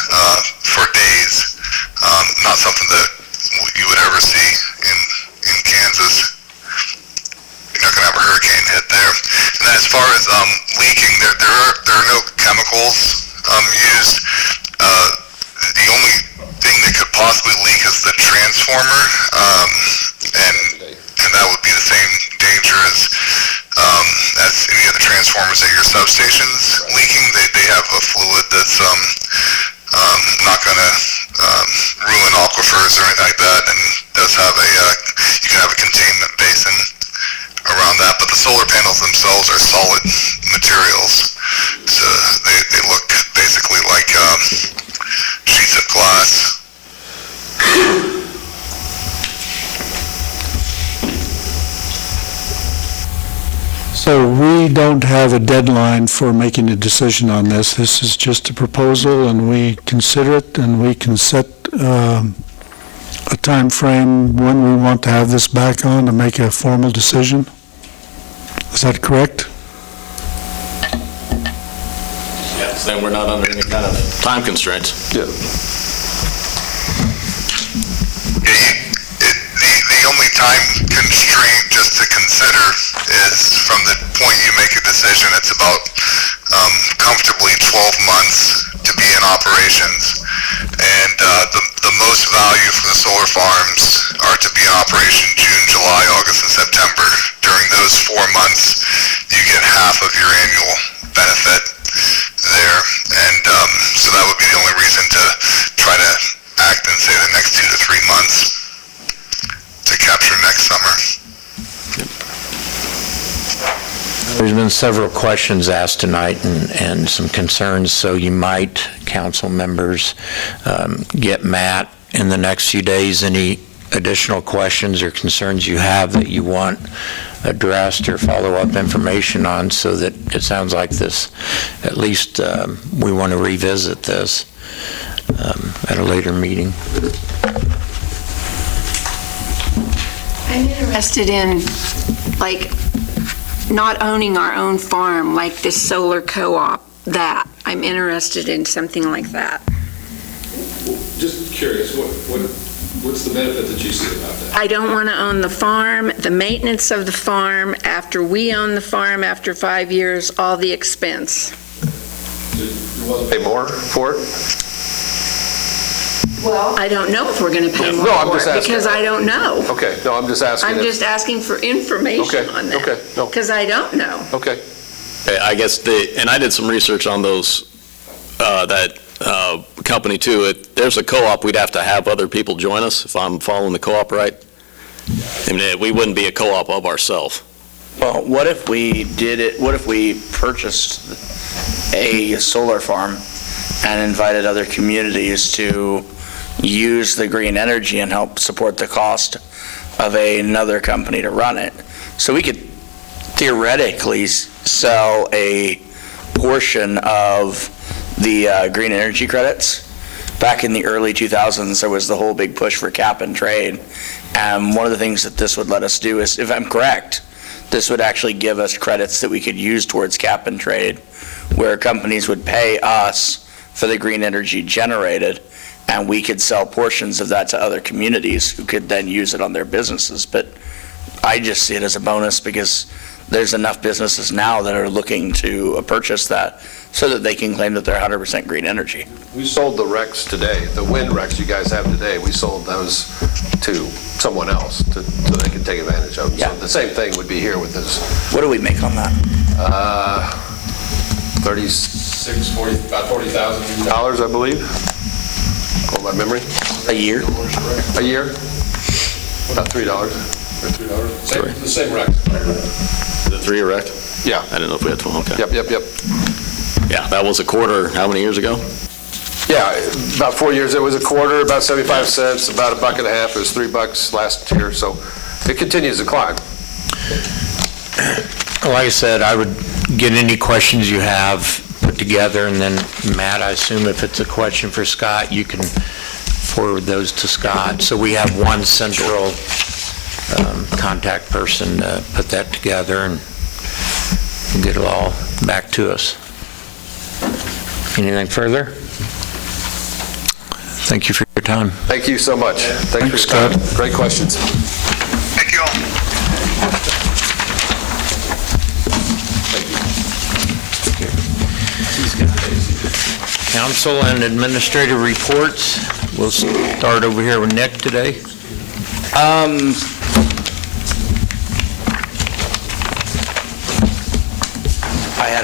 for days. Not something that you would ever see in Kansas. You're not going to have a hurricane hit there. And then as far as leaking, there are no chemicals used. The only thing that could possibly leak is the transformer, and that would be the same danger as any other transformer transformers at your substations leaking. They have a fluid that's not going to ruin aquifers or anything like that, and does have you can have a containment basin around that. But the solar panels themselves are solid materials, so they look basically like sheets of glass. So we don't have a deadline for making a decision on this. This is just a proposal, and we consider it, and we can set a time frame when we want to have this back on to make a formal decision. Is that correct? Yes, then we're not under any kind of time constraints. Yeah. The only time constraint just to consider is from the point you make a decision, it's about comfortably 12 months to be in operations. And the most value for the solar farms are to be in operation June, July, August, and September. During those 4 months, you get half of your annual benefit there. And so that would be the only reason to try to act in, say, the next 2 to 3 months to capture next summer. There's been several questions asked tonight and some concerns, so you might, council members, get Matt in the next few days. Any additional questions or concerns you have that you want addressed or follow-up information on, so that it sounds like this, at least we want to revisit this at a later meeting. I'm interested in, like, not owning our own farm, like this solar co-op, that. I'm interested in something like that. Just curious, what's the benefit that you see about that? I don't want to own the farm, the maintenance of the farm, after we own the farm, after 5 years, all the expense. You want to pay more for it? Well, I don't know if we're going to pay more No, I'm for just it, asking. because I don't know. Okay, no, I'm just asking. I'm just asking for information on that. Okay, no. Because I don't know. Okay. I guess and I did some research on those, that company too. There's a co-op, we'd have to have other people join us, if I'm following the co-op right. I mean, we wouldn't be a co-op of ourselves. Well, what if we did it, what if we purchased a solar farm and invited other communities to use the green energy and help support the cost of another company to run it? So we could theoretically sell a portion of the green energy credits. Back in the early 2000s, there was the whole big push for cap and trade. And one of the things that this would let us do is, if I'm correct, this would actually give us credits that we could use towards cap and trade, where companies would pay us for the green energy generated, and we could sell portions of that to other communities who could then use it on their businesses. But I just see it as a bonus, because there's enough businesses now that are looking to purchase that so that they can claim that they're 100% green energy. We sold the RECs today, the wind RECs you guys have today, we sold those to someone else so they can take advantage of them. Yeah. So the same thing would be here with this. What do we make on that? About $40,000, I believe, on my memory. A year? A year? About $3. The same rec. The 3 rec? Yeah. I didn't know if we had 12, okay. Yep. Yeah, that was a quarter, how many years ago? Yeah, about 4 years, it was a quarter, about 75 cents, about $1.50, it was $3 last year, so it continues to climb. Like I said, I would get any questions you have put together, and then Matt, I assume if it's a question for Scott, you can forward those to Scott. So we have one central contact person to put that together and get it all back to us. Anything further? Thank you for your time. Thank you so much. Thanks for your time. Great questions. Thank you all. Council and administrative reports. We'll start over here with Nick today.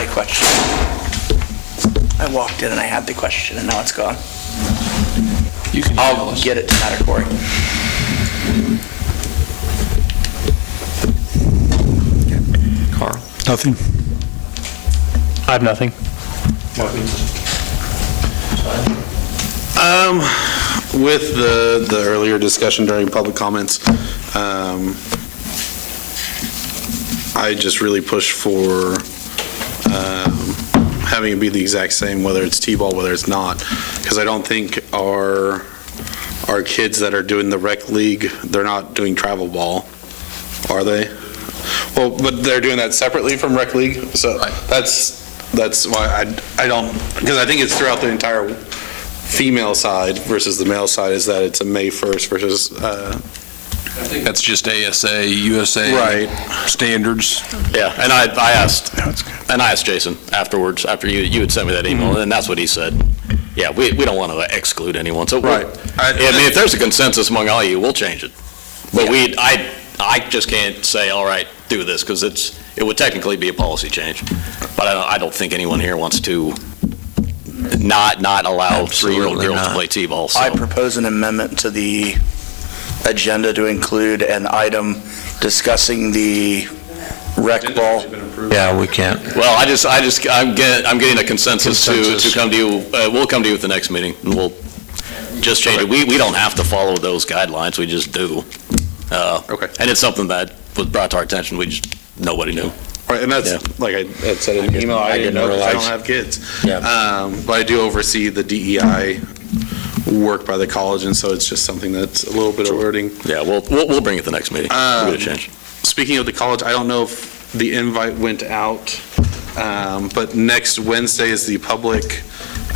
a question. I walked in and I had the question, and now it's gone. I'll get it to Mattercory. Carl? Nothing. I have nothing. With the earlier discussion during public comments, I just really push for having it be the exact same, whether it's T-ball, whether it's not, because I don't think our kids that are doing the rec league, they're not doing travel ball, are they? Well, but they're doing that separately from rec league, so that's why I don't, because I think it's throughout the entire female side versus the male side, is that it's a May 1st versus I think that's just ASA, USA standards. Yeah, and I asked Jason afterwards, after you had sent me that email, and that's what he said. Yeah, we don't want to exclude anyone, so I mean, if there's a consensus among all you, we'll change it. But I just can't say, all right, do this, because it would technically be a policy change. But I don't think anyone here wants to not allow 3-year-old girls to play T-ball. So. I propose an amendment to the agenda to include an item discussing the rec ball. Yeah, we can't. Well, I'm getting a consensus to come to you. We'll come to you at the next meeting, and we'll just change it. We don't have to follow those guidelines. We just do. Okay. And it's something that was brought to our attention. Nobody knew. Right, and that's, like I had said in the email, I didn't know because I don't have kids. But I do oversee the DEI work by the college, and so it's just something that's a little bit alerting. Yeah, we'll bring it the next meeting. We'll get a change. Speaking of the college, I don't know if the invite went out, but next Wednesday is the public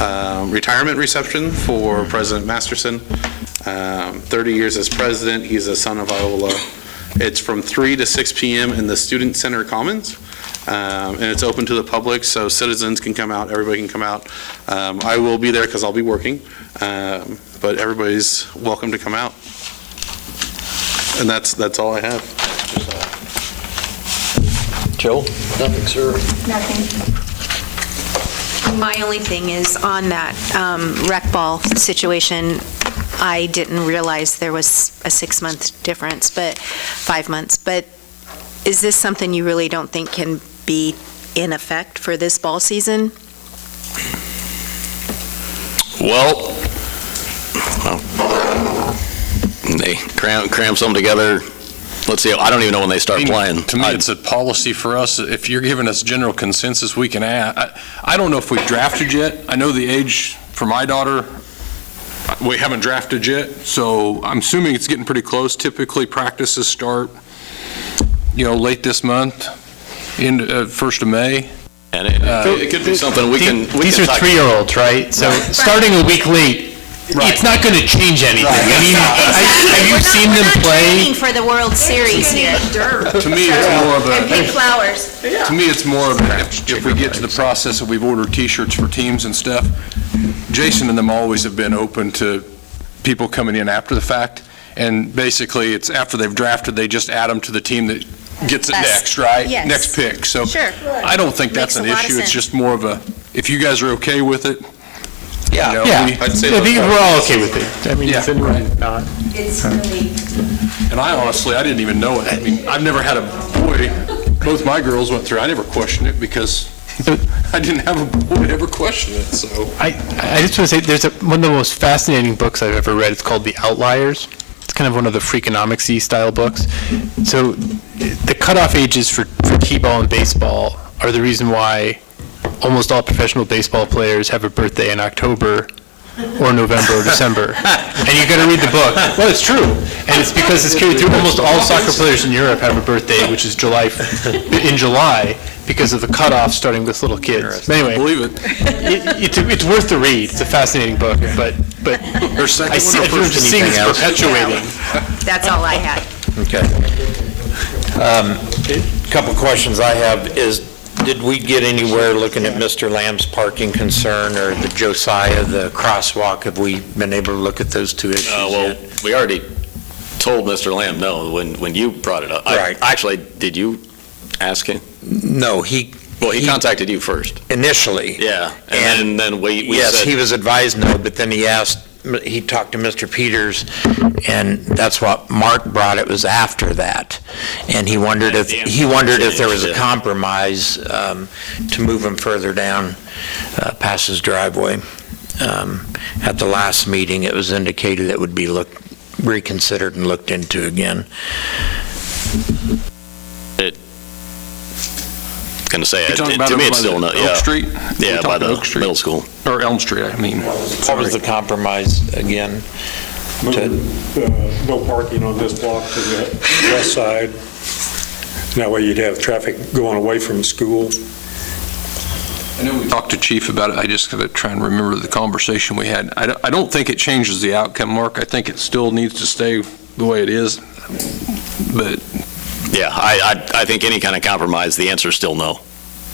retirement reception for President Masterson. 30 years as president. He's a son of Iola. It's from 3 to 6 p.m. in the Student Center Commons, and it's open to the public, so citizens can come out, everybody can come out. I will be there because I'll be working, but everybody's welcome to come out. And that's all I have. Joe? Nothing, sir. Nothing. My only thing is on that rec ball situation, I didn't realize there was a 6-month difference, but 5 months. But is this something you really don't think can be in effect for this ball season? Well, they cram some together. Let's see, I don't even know when they start playing. To me, it's a policy for us. If you're giving us general consensus, we can add. I don't know if we've drafted yet. I know the age for my daughter, we haven't drafted yet, so I'm assuming it's getting pretty close. Typically, practices start, late this month, in 1st of May. And it could be something we can. These are 3-year-olds, right? So starting a week late, it's not going to change anything. I mean, have you seen them play? For the World Series here. To me, it's more of And pink a. flowers. To me, it's more of a, if we get to the process that we've ordered T-shirts for teams and stuff, Jason and them always have been open to people coming in after the fact, and basically, it's after they've drafted, they just add them to the team that gets it next, right? Yes. Next pick. So Sure. I don't think that's Makes an a lot of issue. It's sense. just more of a, if you guys are okay with it. Yeah, I'd say I think we're all okay with it. I mean, Yeah, if anyone not. It's really. And I didn't even know it. I mean, I've never had a boy, both my girls went through, I never questioned it because I didn't have a boy ever question it, so. I just want to say, there's one of the most fascinating books I've ever read. It's called The Outliers. It's kind of one of the Freakonomics-y style books. So the cutoff ages for T-ball and baseball are the reason why almost all professional baseball players have a birthday in October or November or December. And you got to read the book. Well, it's true. And it's because it's carried through. Almost all soccer players in Europe have a birthday, which is in July, because of the cutoff starting with little kids. But anyway, Believe it. it's worth the read. It's a fascinating book, but Her second I see, one or I'm first? just seeing it's perpetuating. That's all I had. Okay. Couple questions I have is, did we get anywhere looking at Mr. Lamb's parking concern or the Josiah, the crosswalk? Have we been able to look at those two issues yet? We already told Mr. Lamb no when you brought it up. Right. Actually, did you ask him? No, he Well, he contacted you first. Initially. Yeah, and then we Yes, said... he was advised no, but then he talked to Mr. Peters, and that's what Mark brought. It was after that. And he wondered if there was a compromise to move him further down past his driveway. At the last meeting, it was indicated it would be reconsidered and looked into again. Going to say, You're talking about to me, over it's by still the not, Oak Street? Yeah, by the Oak Street? middle school. Or Elm Street, I mean. What was the compromise again? No parking on this block to the west side. That way you'd have traffic going away from the school. I know we talked to Chief about it. I just got to try and remember the conversation we had. I don't think it changes the outcome, Mark. I think it still needs to stay the way it is. But yeah, I think any kind of compromise, the answer is still no.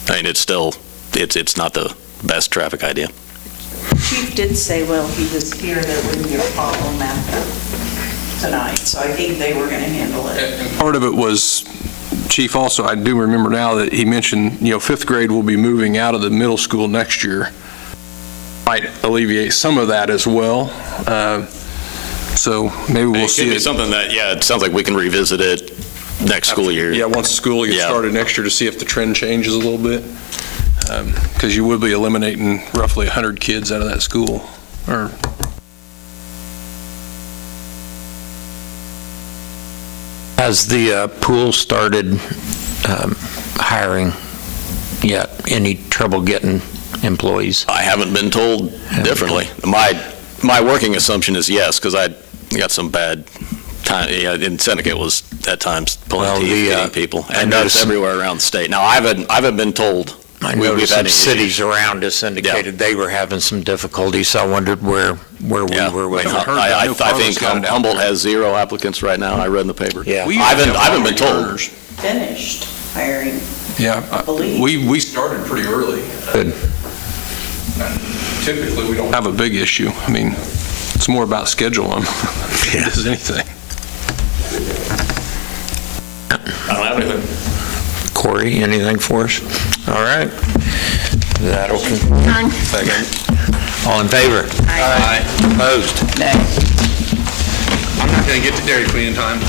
I mean, it's not the best traffic idea. Chief did say, well, he was here, there wouldn't be a problem after tonight, so I think they were going to handle it. And part of it was, Chief, also, I do remember now that he mentioned, fifth grade will be moving out of the middle school next year. Might alleviate some of that as well. So maybe we'll see. It could be something that, it sounds like we can revisit it next school year. Yeah, once school gets started next year to see if the trend changes a little bit. Because you would be eliminating roughly 100 kids out of that school. Has the pool started hiring yet? Any trouble getting employees? I haven't been told differently. My working assumption is yes, because I got some bad time. Yeah, in Seneca was at times pulling teeth, getting people, and that's everywhere around the state. Now I haven't been told. I noticed some cities around us indicated they were having some difficulties, so I wondered where we were with it. I think Humboldt has 0 applicants right now. I read in the paper. Yeah. I haven't been told. Finished hiring. Yeah, we started pretty early. Good. Typically, we don't have a big issue. I mean, it's more about scheduling than it is anything. I don't have anything. Corey, anything for us? All right. That'll conclude. Second. All in favor? Aye. Opposed? I'm not going to get to Dairy Queen in time.